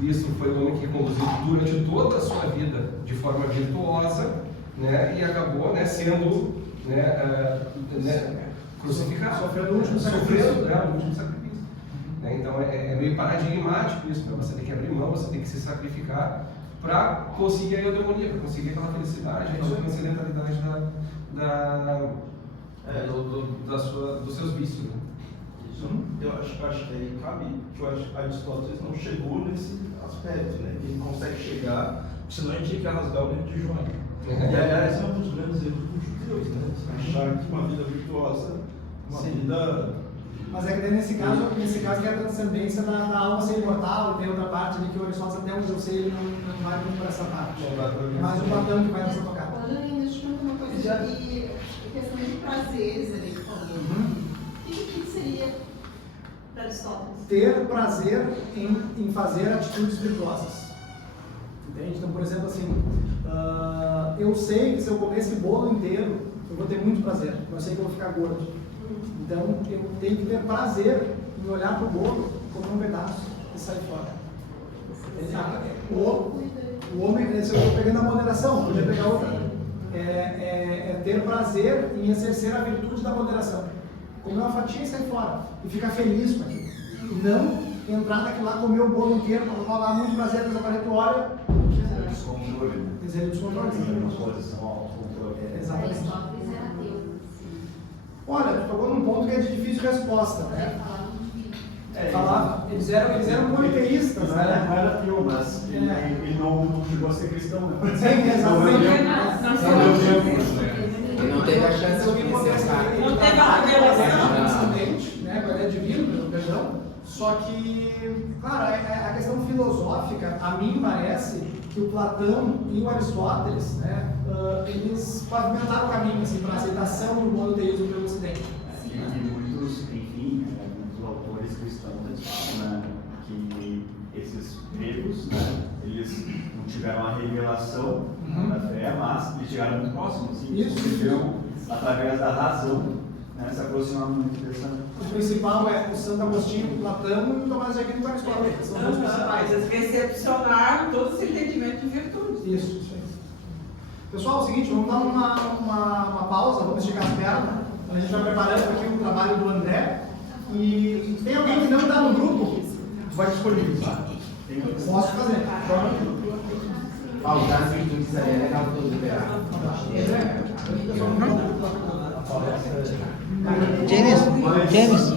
Cristo foi o homem que conduziu durante toda a sua vida de forma virtuosa, né? E acabou sendo crucificado. Sofrendo o último sacrifício. Então é meio paradigmático isso, né? Você tem que abrir mão, você tem que se sacrificar para conseguir a eudemonia, para conseguir aquela felicidade, a transcendentalidade dos seus vícios. Né? Eu acho que aí cabe, que Aristóteles não chegou nesse aspecto, né? Ele consegue chegar, senão a gente ia rasgar o dentro de João. E aliás, é um dos grandes erros dos judeus, né? Achar que uma vida virtuosa, uma vida Mas é que daí, nesse caso que é a transcendência da alma ser imortal, e tem outra parte ali que o Aristóteles, até onde eu sei, ele não vai muito para essa parte. É mais o Platão que vai nessa tocada. Olha, ainda deixa eu perguntar uma coisa. E a questão de prazeres ali que falou. O que seria para Aristóteles? Ter prazer em fazer atitudes virtuosas. Entende? Então, por exemplo, assim, eu sei que se eu comer esse bolo inteiro, eu vou ter muito prazer. Eu sei que eu vou ficar gordo. Então, eu tenho que ter prazer em olhar para o bolo como um pedaço e sair fora. O homem, eu estou pegando a moderação, podia pegar outra. É ter prazer em exercer a virtude da moderação. Comer uma fatia e sair fora. E ficar feliz com aquilo. E não entrar naquilo lá, comer o bolo inteiro, para falar muito prazer, depois aparece, tu olha. Descontrole, né? Dizer descontrole. Uma posição ao controle. Exatamente. Aristóteles era ateu. Olha, tu tocou num ponto que é de difícil resposta, né? Eles eram politeístas, Não né? era ateu, mas ele não chegou a ser cristão, né? Sim, exatamente. Ele não teve a chance de conhecer o cara. Não teve a revelação. Transcendente, né? Com a ideia divina, perdão. Só que, claro, a questão filosófica, a mim parece que o Platão e o Aristóteles, né, eles pavimentaram o caminho assim, para a aceitação do monoteísmo pelo Ocidente. E muitos, enfim, muitos autores cristãos falam, né, que esses gregos, né, eles não tiveram a revelação da fé, mas eles chegaram muito próximos, assim, eles conseguiram, através da razão, né, se aproximar muito dessa. O principal é o Santo Agostinho, o Platão e o Tomás de Aquino com Aristóteles, que são os dois principais. Eles recepcionaram todo esse entendimento de virtude. Isso aí. Pessoal, é o seguinte, vamos dar uma pausa, vamos esticar as pernas. A gente vai preparando aqui o trabalho do André. E tem alguém que não está no grupo? Vai disponibilizar. Posso fazer. Faltar as virtudes ali é legal todo liberar. James.